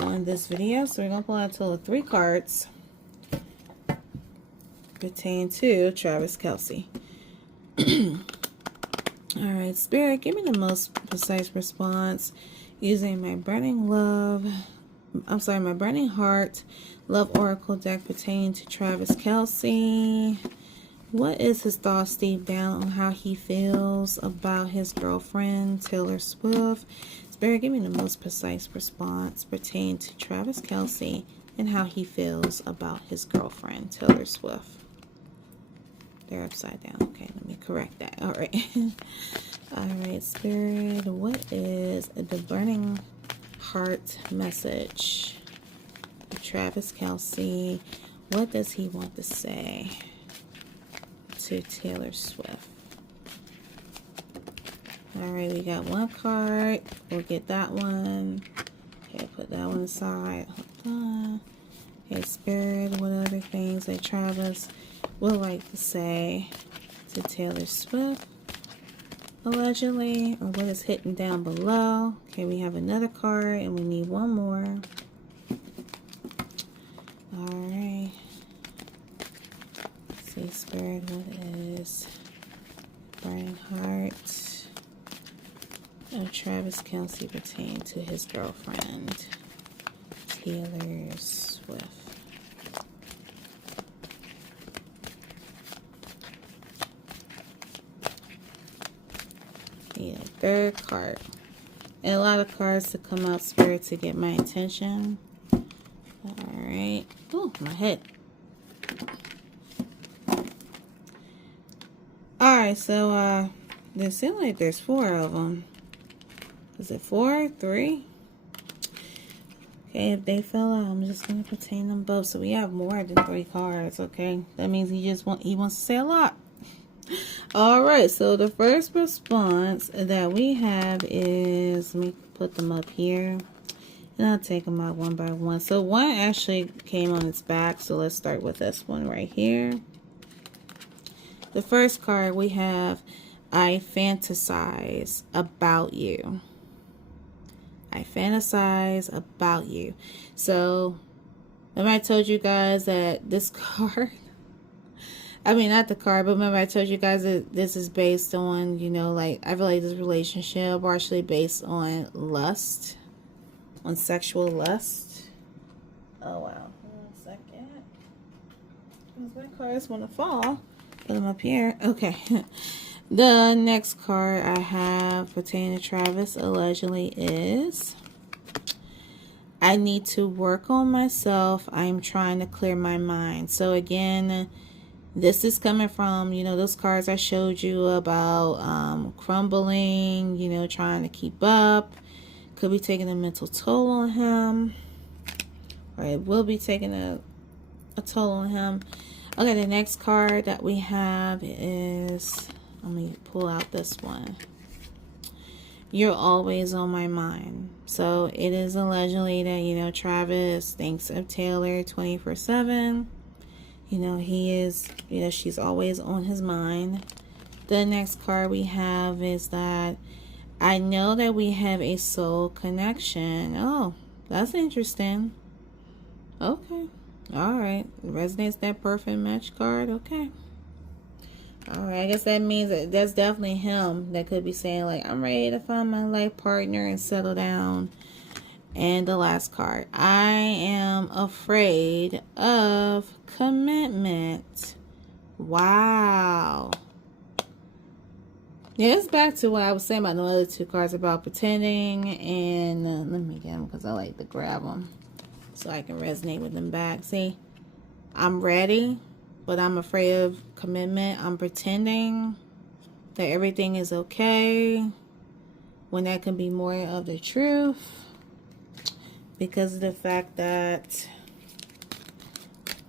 on this video. So, we're going to pull out a total of 3 cards pertaining to Traviskelce. Alright, Spirit, give me the most precise response using my Burning Love, my Burning Heart Love Oracle deck pertaining to Traviskelce. What is his thoughts deep down on how he feels about his girlfriend, Taylorswift? Spirit, give me the most precise response pertaining to Traviskelce and how he feels about his girlfriend, Taylorswift. They're upside down. Okay, let me correct that. All right. All right, Spirit, what is the Burning Heart message for Traviskelce? What does he want to say to Taylorswift? All right, we got 1 card. We'll get that one. Okay, put that one aside. Hold on. Okay, Spirit, what other things that Travis would like to say to Taylorswift, allegedly, or what is hidden down below? Okay, we have another card, and we need 1 more. Alright. See, Spirit, what is Burning Heart of Traviskelce pertaining to his girlfriend, Taylorswift? Yeah, 3rd card. And a lot of cards to come out, Spirit, to get my attention. Alright. Oh, my head. Alright, so, there seems like there's 4 of them. Is it 4? 3? Okay, if they fell out, I'm just going to pertain them both. So we have more than 3 cards, okay? That means he wants to say a lot. Alright, so the first response that we have is, let me put them up here, and I'll take them out one by one. So 1 actually came on its back, so let's start with this one right here. The first card we have, I fantasize about you. I fantasize about you. So, remember I told you guys that this card, I mean, not the card, but remember I told you guys that this is based on, you know, like, I feel like this relationship partially based on lust, on sexual lust. Oh, wow. 1 second. Because my cards want to fall. Put them up here. Okay. The next card I have pertaining to Travis allegedly is, I need to work on myself. I'm trying to clear my mind. So again, this is coming from, you know, those cards I showed you about crumbling, you know, trying to keep up. Could be taking a mental toll on him. Or it will be taking a toll on him. Okay, the next card that we have is, let me pull out this one. You're always on my mind. So it is allegedly that, you know, Travis thinks of Taylor 24/7. You know, he is, you know, she's always on his mind. The next card we have is that I know that we have a soul connection. Oh, that's interesting. Okay. All right. Resonates that perfect match card. Okay. All right. I guess that means that that's definitely him that could be saying, like, I'm ready to find my life partner and settle down. And the last card, I am afraid of commitment. Wow. Yeah, it's back to what I was saying about the other 2 cards about pretending. And let me get them because I like to grab them so I can resonate with them back. See, I'm ready, but I'm afraid of commitment. I'm pretending that everything is okay when that can be more of the truth. Because of the fact that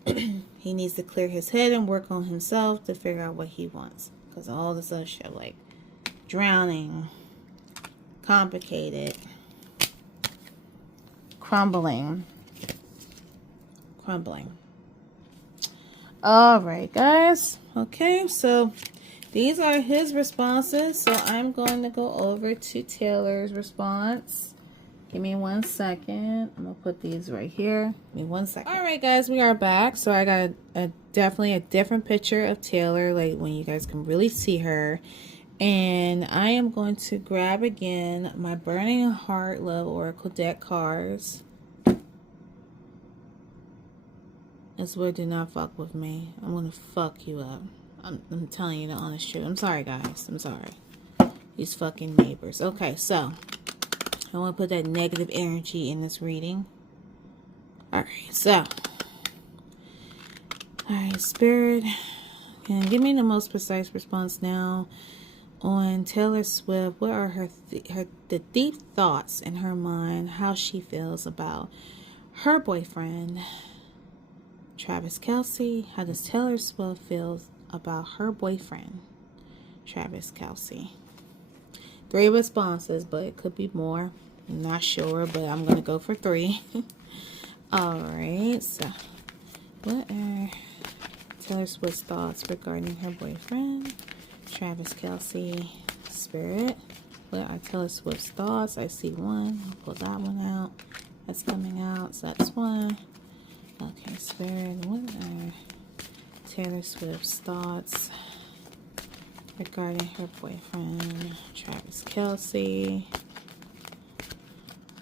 he needs to clear his head and work on himself to figure out what he wants. because all this other shit, like drowning, complicated, crumbling. All right, guys. Okay, so these are his responses. So I'm going to go over to Taylor's response. Give me 1 second. I'm going to put these right here. Give me 1 second. All right, guys, we are back. So I got definitely a different picture of Taylor, like when you guys can really see her. And I am going to grab again my Burning Heart Love Oracle deck cards. That's where do not fuck with me. I'm going to fuck you up. I'm telling you the honest truth. I'm sorry, guys. I'm sorry. These fucking neighbors. Okay, so I want to put that negative energy in this reading. Alright, so. Alright, Spirit. Can give me the most precise response now on Taylor Swift. What are the deep thoughts in her mind? How she feels about her boyfriend, Traviskelce. How does Taylor Swift feel about her boyfriend, Traviskelce? 3 responses, but it could be more. I'm not sure, but I'm going to go for 3. Alright, so what are Taylor Swift's thoughts regarding her boyfriend, Traviskelce? Spirit. What are Taylor Swift's thoughts? I see 1. I'll pull that one out. That's coming out, so that's 1. Okay, Spirit, what are Taylor Swift's thoughts regarding her boyfriend, Traviskelce?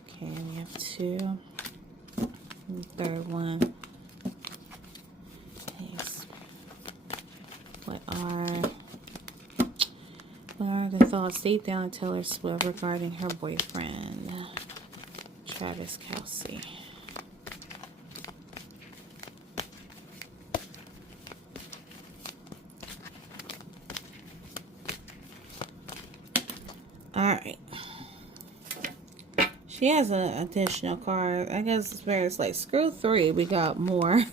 Okay, we have 2. And the 3rd one. Yes. What are the thoughts deep down in Taylor Swift regarding her boyfriend, Traviskelce? Alright. She has an additional card. I guess it's where it's like, screw 3. We got more.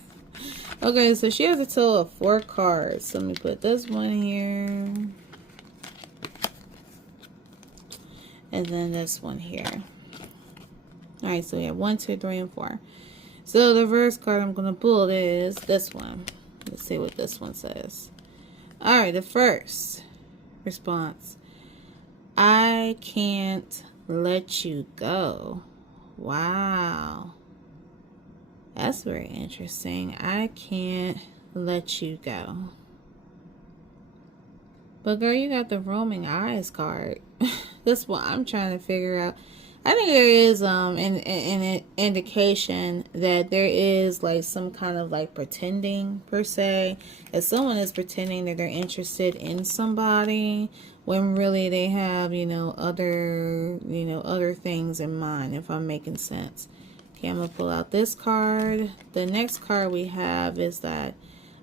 Okay, so she has a total of 4 cards. So let me put this one here. And then this one here. Alright, so we have 1, 2, 3, and 4. So the first card I'm going to pull is this one. Let's see what this one says. Alright, the first response. I can't let you go. Wow. That's very interesting. I can't let you go. But girl, you got the roaming eyes card. That's what I'm trying to figure out. I think there is an indication that there is like some kind of like pretending per se. That someone is pretending that they're interested in somebody when really they have, other things in mind, if I'm making sense. Okay, I'm going to pull out this card. The next card we have is that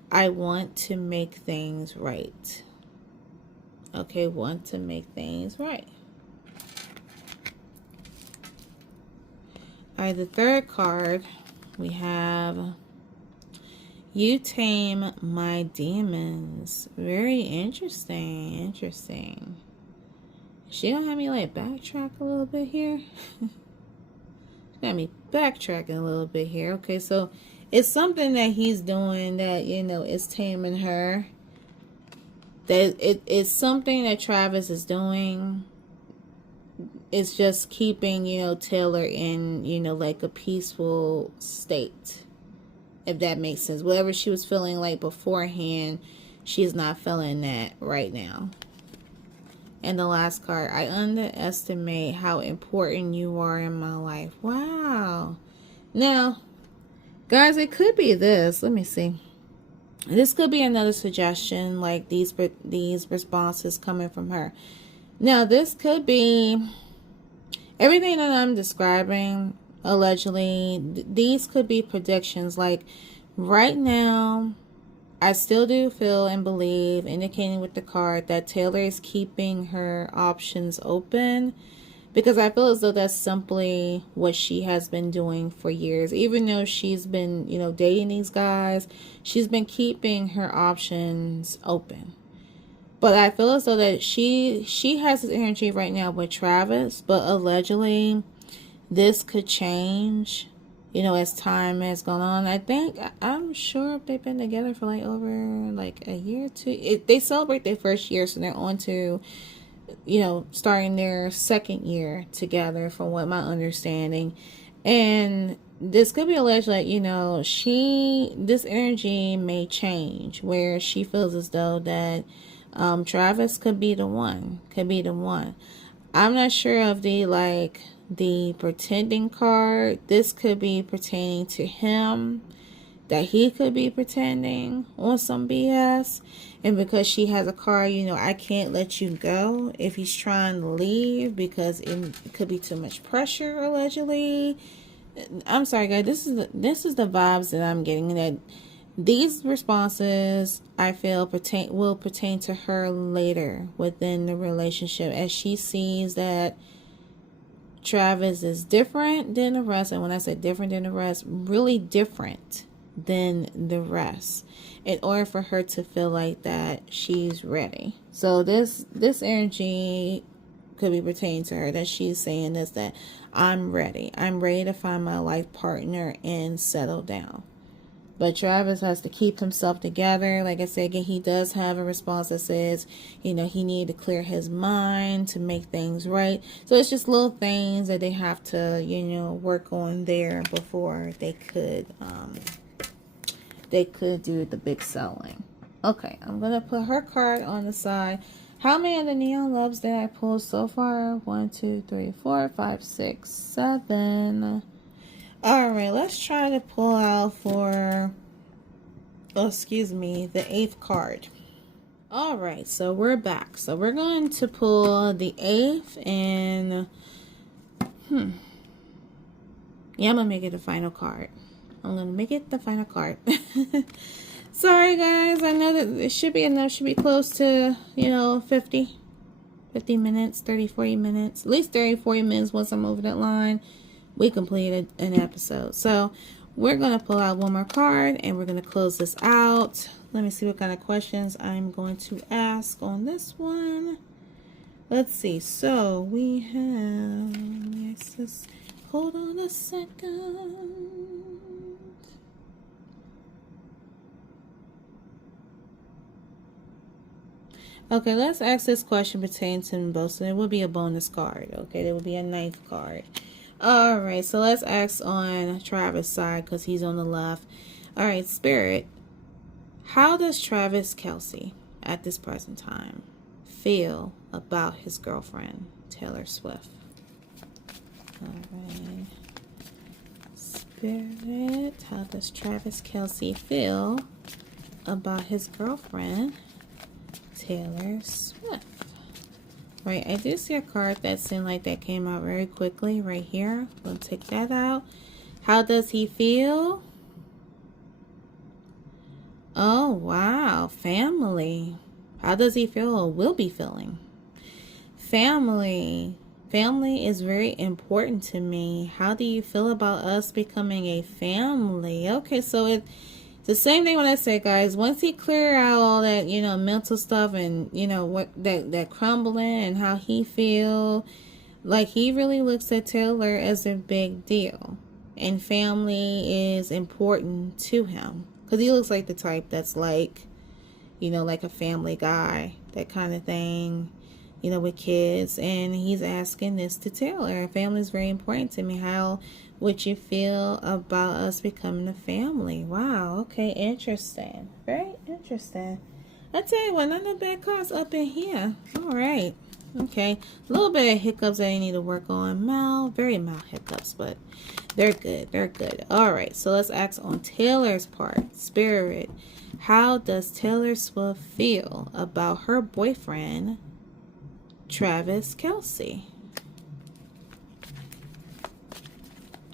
I want to make things right. Okay, want to make things right. Alright, the third card we have you tame my demons. Very interesting. Interesting. She gonna have me like backtrack a little bit here. Got me backtracking a little bit here. Okay, so it's something that he's doing that, is taming her. That it's something that Travis is doing. It's just keeping, Taylor in, like a peaceful state. If that makes sense. Whatever she was feeling like beforehand, she's not feeling that right now. And the last card, I underestimate how important you are in my life. Wow. Now, guys, it could be this. Let me see. This could be another suggestion, like these responses coming from her. Now, this could be everything that I'm describing, allegedly. These could be predictions. Like, right now, I still do feel and believe, indicating with the card, that Taylor is keeping her options open. Because I feel as though that's simply what she has been doing for years. Even though she's been, dating these guys, she's been keeping her options open. But I feel as though that she has this energy right now with Travis, but allegedly this could change, you know, as time has gone on. I'm sure they've been together for like over like a year or two. They celebrate their first year, so they're on to, you know, starting their second year together, from what my understanding. And this could be alleged, like, you know, this energy may change where she feels as though that Travis could be the one. I'm not sure of the pretending card. This could be pertaining to him, that he could be pretending on some BS. And because she has a card, you know, I can't let you go, if he's trying to leave because it could be too much pressure, allegedly. I'm sorry, guys. This is the vibes that I'm getting, that these responses, I feel, will pertain to her later within the relationship, as she sees that Travis is different than the rest. And when I say different than the rest, really different than the rest, in order for her to feel like that she's ready. So this energy could be pertaining to her, that she's saying this, that I'm ready to find my life partner and settle down. But Travis has to keep himself together. Like I said, again, he does have a response that says, you know, he needed to clear his mind to make things right. So it's just little things that they have to, you know, work on there before they could do the big selling. Okay, I'm going to put her card on the side. How many of the neon loves did I pull so far? 1, 2, 3, 4, 5, 6, 7. Alright, let's try to pull out for, the 8th card. Alright, so we're back. So we're going to pull the 8th, and yeah, I'm going to make it the final card. Sorry, guys. I know that it should be enough. Should be close to, you know, 50 minutes, 30, 40 minutes. At least 30, 40 minutes once I'm over that line. We completed an episode. So we're going to pull out one more card, and we're going to close this out. Let me see what kind of questions I'm going to ask on this one. Let's see. So we have... Hold on a second. Okay, let's ask this question pertaining to them both. So it will be a bonus card. Okay, there will be a 9th card. Alright, so let's ask on Travis' side, because he's on the left. Alright, Spirit. How does Traviskelce, at this present time, feel about his girlfriend, Taylorswift? Alright. Spirit, how does Traviskelce feel about his girlfriend, Taylorswift? Right, I do see a card that seemed like that came out very quickly right here. We'll take that out. How does he feel? Oh, wow. Family. How does he feel or will be feeling? Family. Family is very important to me. How do you feel about us becoming a family? Okay, so it's the same thing when I say, guys, once he clear out all that, you know, mental stuff and, you know, what that crumbling and how he feel, like, he really looks at Taylor as a big deal. And family is important to him. Because he looks like the type that's like, you know, like a family guy, that kind of thing, you know, with kids. And he's asking this to Taylor. Family is very important to me. How would you feel about us becoming a family? Wow, okay, interesting. Very interesting. I tell you what, not no bad cards up in here. All right. Okay, a little bit of hiccups that I need to work on. Very mild hiccups, but they're good. They're good. All right, so let's ask on Taylor's part. Spirit, how does Taylorswift feel about her boyfriend, Traviskelce?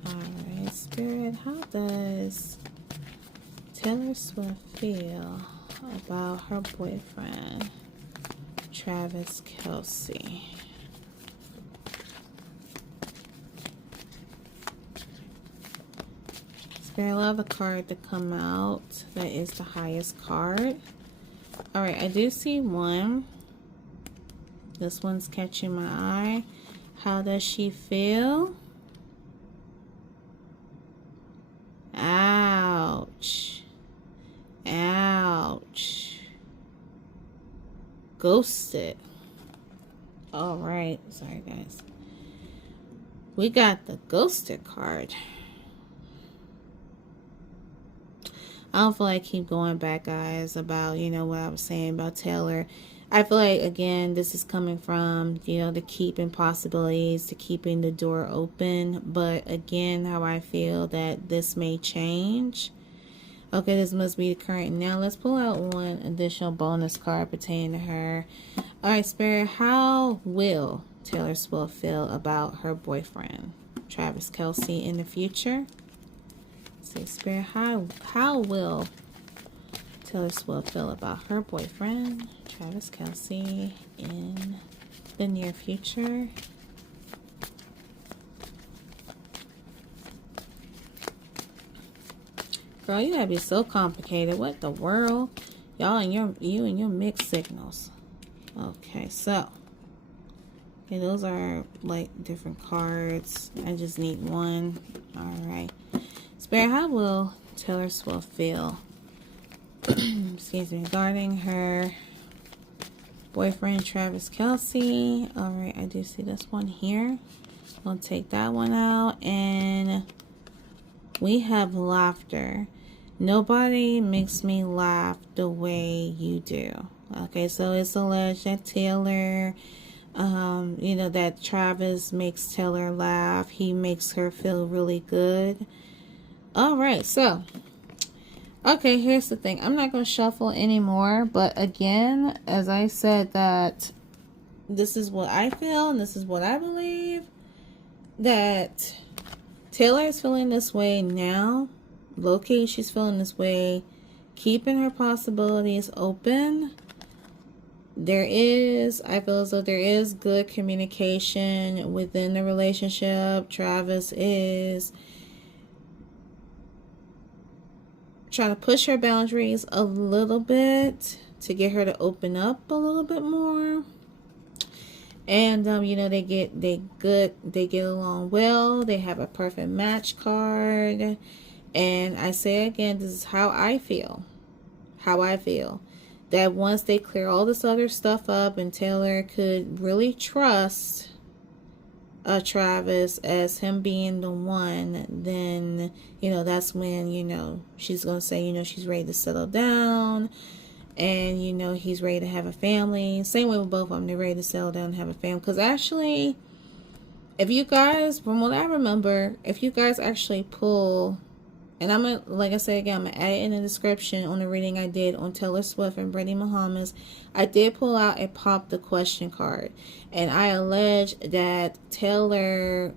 All right, Spirit, how does Taylorswift feel about her boyfriend, Traviskelce? Spirit, I love a card to come out that is the highest card. All right, I do see 1, This one's catching my eye. How does she feel? Ouch. Ouch. Ghosted. All right. Sorry, guys. We got the ghosted card. I don't feel like keep going back, guys, about, you know, what I was saying about Taylor. I feel like, again, this is coming from, you know, the keeping possibilities, to keeping the door open. But, again, how I feel that this may change. Okay, this must be the current. Now, let's pull out one additional bonus card pertaining to her. All right, Spirit, how will Taylorswift feel about her boyfriend, Traviskelce, in the future? Say, Spirit, how will Taylorswift feel about her boyfriend, Traviskelce, in the near future? Girl, you gotta be so complicated. What the world? Y'all and you and your mixed signals. Okay, so okay, those are like different cards. I just need one. Alright. Spirit, how will Taylorswift feel excuse me, regarding her boyfriend Traviskelce? Alright, I do see this one here. I'll take that one out. And we have laughter. Nobody makes me laugh the way you do. Okay, so it's alleged that Taylor, you know, that Travis makes Taylor laugh. He makes her feel really good. All right, so, okay, here's the thing. I'm not going to shuffle anymore. But again, as I said, that this is what I feel and this is what I believe. That Taylor is feeling this way now. Low-key, she's feeling this way. Keeping her possibilities open. There is, I feel as though there is good communication within the relationship. Travis is trying to push her boundaries a little bit to get her to open up a little bit more. And you know, they get along well. They have a perfect match card. And I say again, this is how I feel. How I feel. That once they clear all this other stuff up and Taylor could really trust Travis as him being the one, then, you know, that's when, you know, she's going to say, you know, she's ready to settle down. And, you know, he's ready to have a family. Same way with both of them. They're ready to settle down and have a family. Because actually, if you guys, from what I remember, if you guys actually pull... And I'm going to, like I said again, I'm going to add it in the description on the reading I did on Taylorswift and Brittany Mahomes. I did pull out and pop the question card. And I allege that Taylor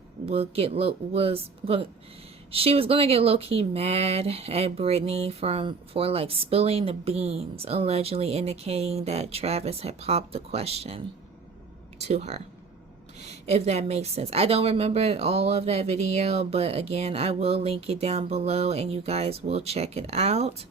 she was going to get low-key mad at Brittany for like spilling the beans, allegedly indicating that Travis had popped the question to her. If that makes sense. I don't remember all of that video, but again, I will link it down below and you guys will check it out.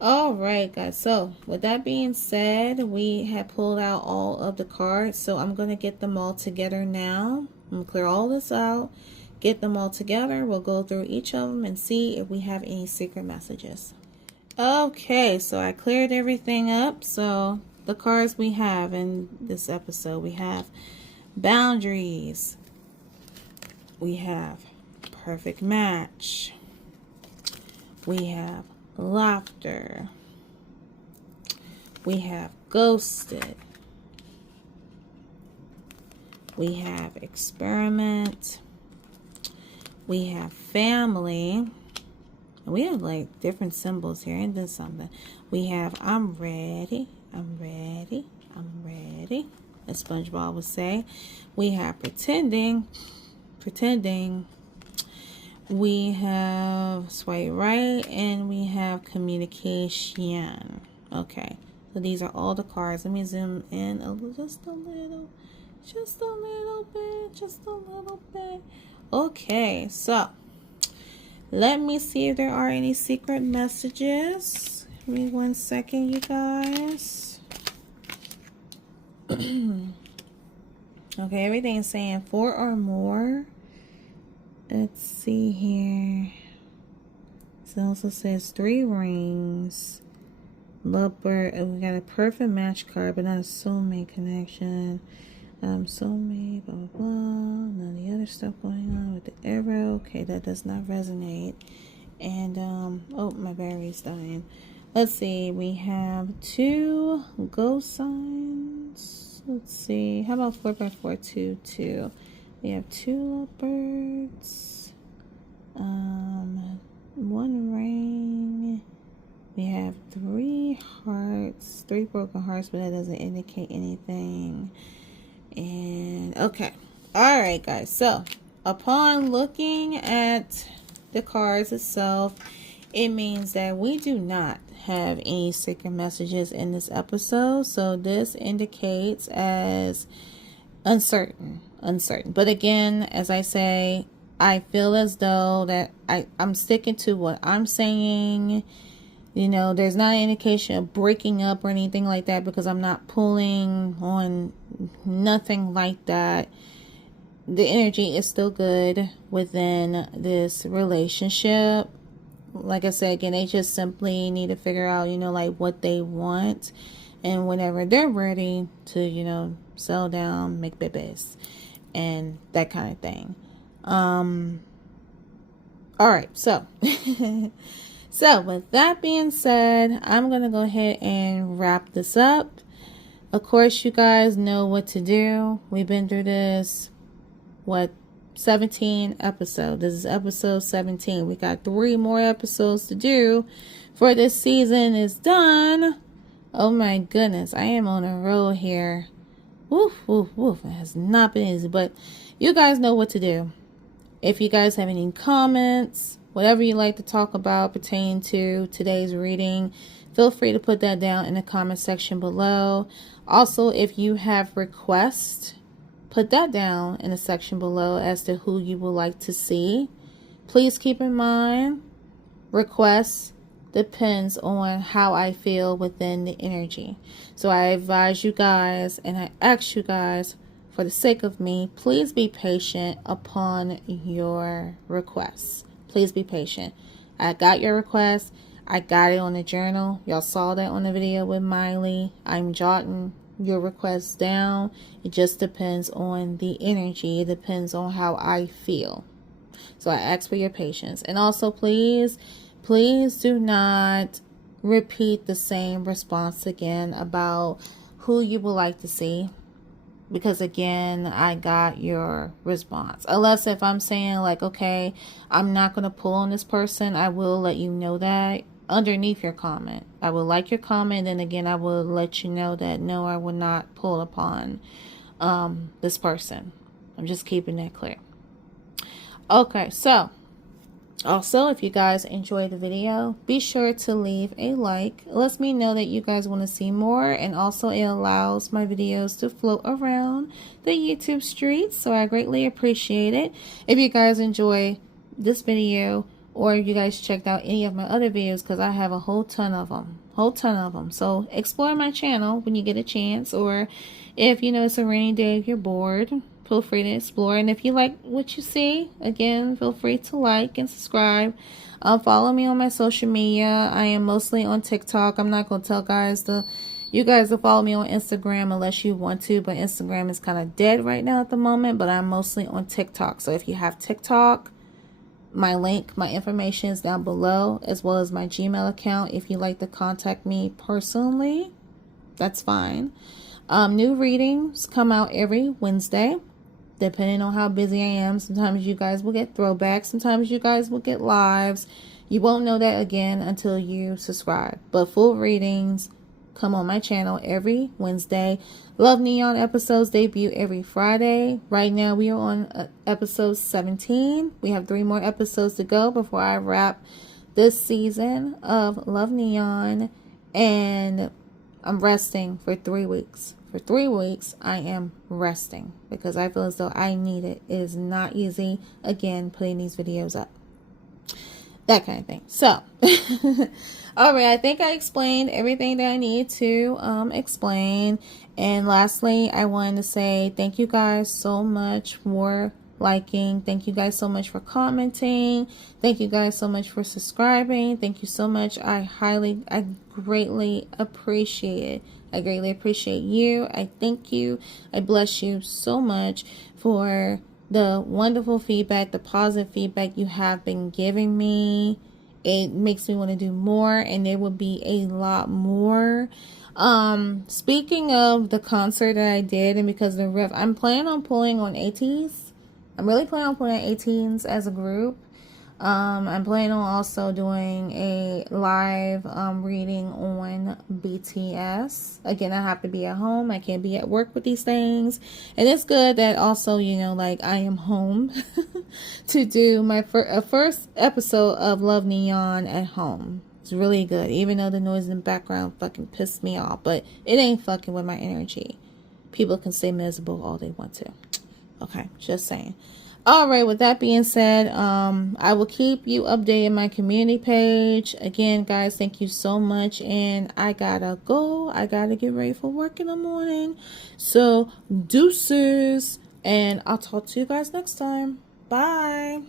All right, guys. So with that being said, we have pulled out all of the cards. So I'm going to get them all together now. I'm going to clear all this out, get them all together. We'll go through each of them and see if we have any secret messages. Okay, so I cleared everything up. So the cards we have in this episode, we have boundaries, we have perfect match, we have laughter, we have ghosted, we have experiment, we have family, we have like different symbols here. And then something, we have I'm ready, I'm ready, I'm ready, as SpongeBob would say. We have pretending. We have swipe right, and we have communication. Okay, so these are all the cards. Let me zoom in just a little bit. Okay, so let me see if there are any secret messages. Give me 1 second, you guys. Okay, everything's saying 4 or more. Let's see here. It also says 3 rings. Lovebird. We got a perfect match card, but not a soulmate connection. Soulmate, blah, blah, blah. None of the other stuff going on with the arrow. Okay, that does not resonate. And, oh, my battery's dying. Let's see. We have 2 ghost signs. Let's see. How about 4x4, 2, 2. We have 2 lovebirds. 1 ring. We have 3 hearts, 3 broken hearts, but that doesn't indicate anything. And okay. All right, guys. So upon looking at the cards itself, it means that we do not have any secret messages in this episode. So this indicates as uncertain. But again, as I say, I feel as though that I'm sticking to what I'm saying. You know, there's not an indication of breaking up or anything like that, because I'm not pulling on nothing like that. The energy is still good within this relationship. Like I said, again, they just simply need to figure out, you know, like what they want. And whenever they're ready to, you know, settle down, make babies and that kind of thing. All right, so so with that being said, I'm going to go ahead and wrap this up. Of course, you guys know what to do. We've been through this, 17 episodes. This is episode 17. We got 3 more episodes to do for this season is done. Oh my goodness, I am on a roll here. Woof, woof, woof. It has not been easy, but you guys know what to do. If you guys have any comments, whatever you like to talk about pertaining to today's reading, feel free to put that down in the comment section below. Also, if you have requests, put that down in the section below as to who you would like to see. Please keep in mind, requests depends on how I feel within the energy. So I advise you guys and I ask you guys, for the sake of me, please be patient upon your requests. Please be patient. I got your request. I got it on the journal. Y'all saw that on the video with Miley. I'm jotting your requests down. It just depends on the energy. It depends on how I feel. So I ask for your patience. And also, please do not repeat the same response again about who you would like to see. Because again, I got your response. Unless if I'm saying like, okay, I'm not going to pull on this person, I will let you know that underneath your comment. I will like your comment, and then again, I will let you know that no, I will not pull upon this person. I'm just keeping that clear. Okay, so also, if you guys enjoyed the video, be sure to leave a like. It lets me know that you guys want to see more, and also it allows my videos to float around the YouTube streets, so I greatly appreciate it. If you guys enjoy this video, or if you guys checked out any of my other videos, because I have a whole ton of them. So explore my channel when you get a chance, or if you know it's a rainy day, if you're bored, feel free to explore. And if you like what you see, again, feel free to like and subscribe. Follow me on my social media. I am mostly on TikTok. I'm not going to tell you guys to follow me on Instagram unless you want to, but Instagram is kind of dead right now at the moment, but I'm mostly on TikTok. So if you have TikTok, my information is down below, as well as my Gmail account. If you'd like to contact me personally, that's fine. New readings come out every Wednesday, depending on how busy I am. Sometimes you guys will get throwbacks. Sometimes you guys will get lives. You won't know that again until you subscribe. But full readings come on my channel every Wednesday. Love Neon episodes debut every Friday. Right now we are on episode 17. We have 3 more episodes to go before I wrap this season of Love Neon. And I'm resting for 3 weeks. For 3 weeks, I am resting because I feel as though I need it. It is not easy, again, putting these videos up. That kind of thing. So, all right, I think I explained everything that I need to explain. And lastly, I wanted to say thank you guys so much for liking. Thank you guys so much for commenting. Thank you guys so much for subscribing. Thank you so much. I greatly appreciate it. I greatly appreciate you. I thank you. I bless you so much for the wonderful feedback, the positive feedback you have been giving me. It makes me want to do more, and there will be a lot more. Speaking of the concert that I did, and because the riff, I'm planning on pulling on ATs. I'm really planning on pulling on 18s as a group. I'm planning on also doing a live reading on BTS. Again, I have to be at home. I can't be at work with these things. And it's good that also, you know, like I am home to do my first episode of Love Neon at home. It's really good, even though the noise in the background fucking pissed me off. But it ain't fucking with my energy. People can stay miserable all they want to. Okay, just saying. All right, with that being said, I will keep you updated on my community page. Again, guys, thank you so much. And I gotta go. I gotta get ready for work in the morning. So, deuces. And I'll talk to you guys next time. Bye.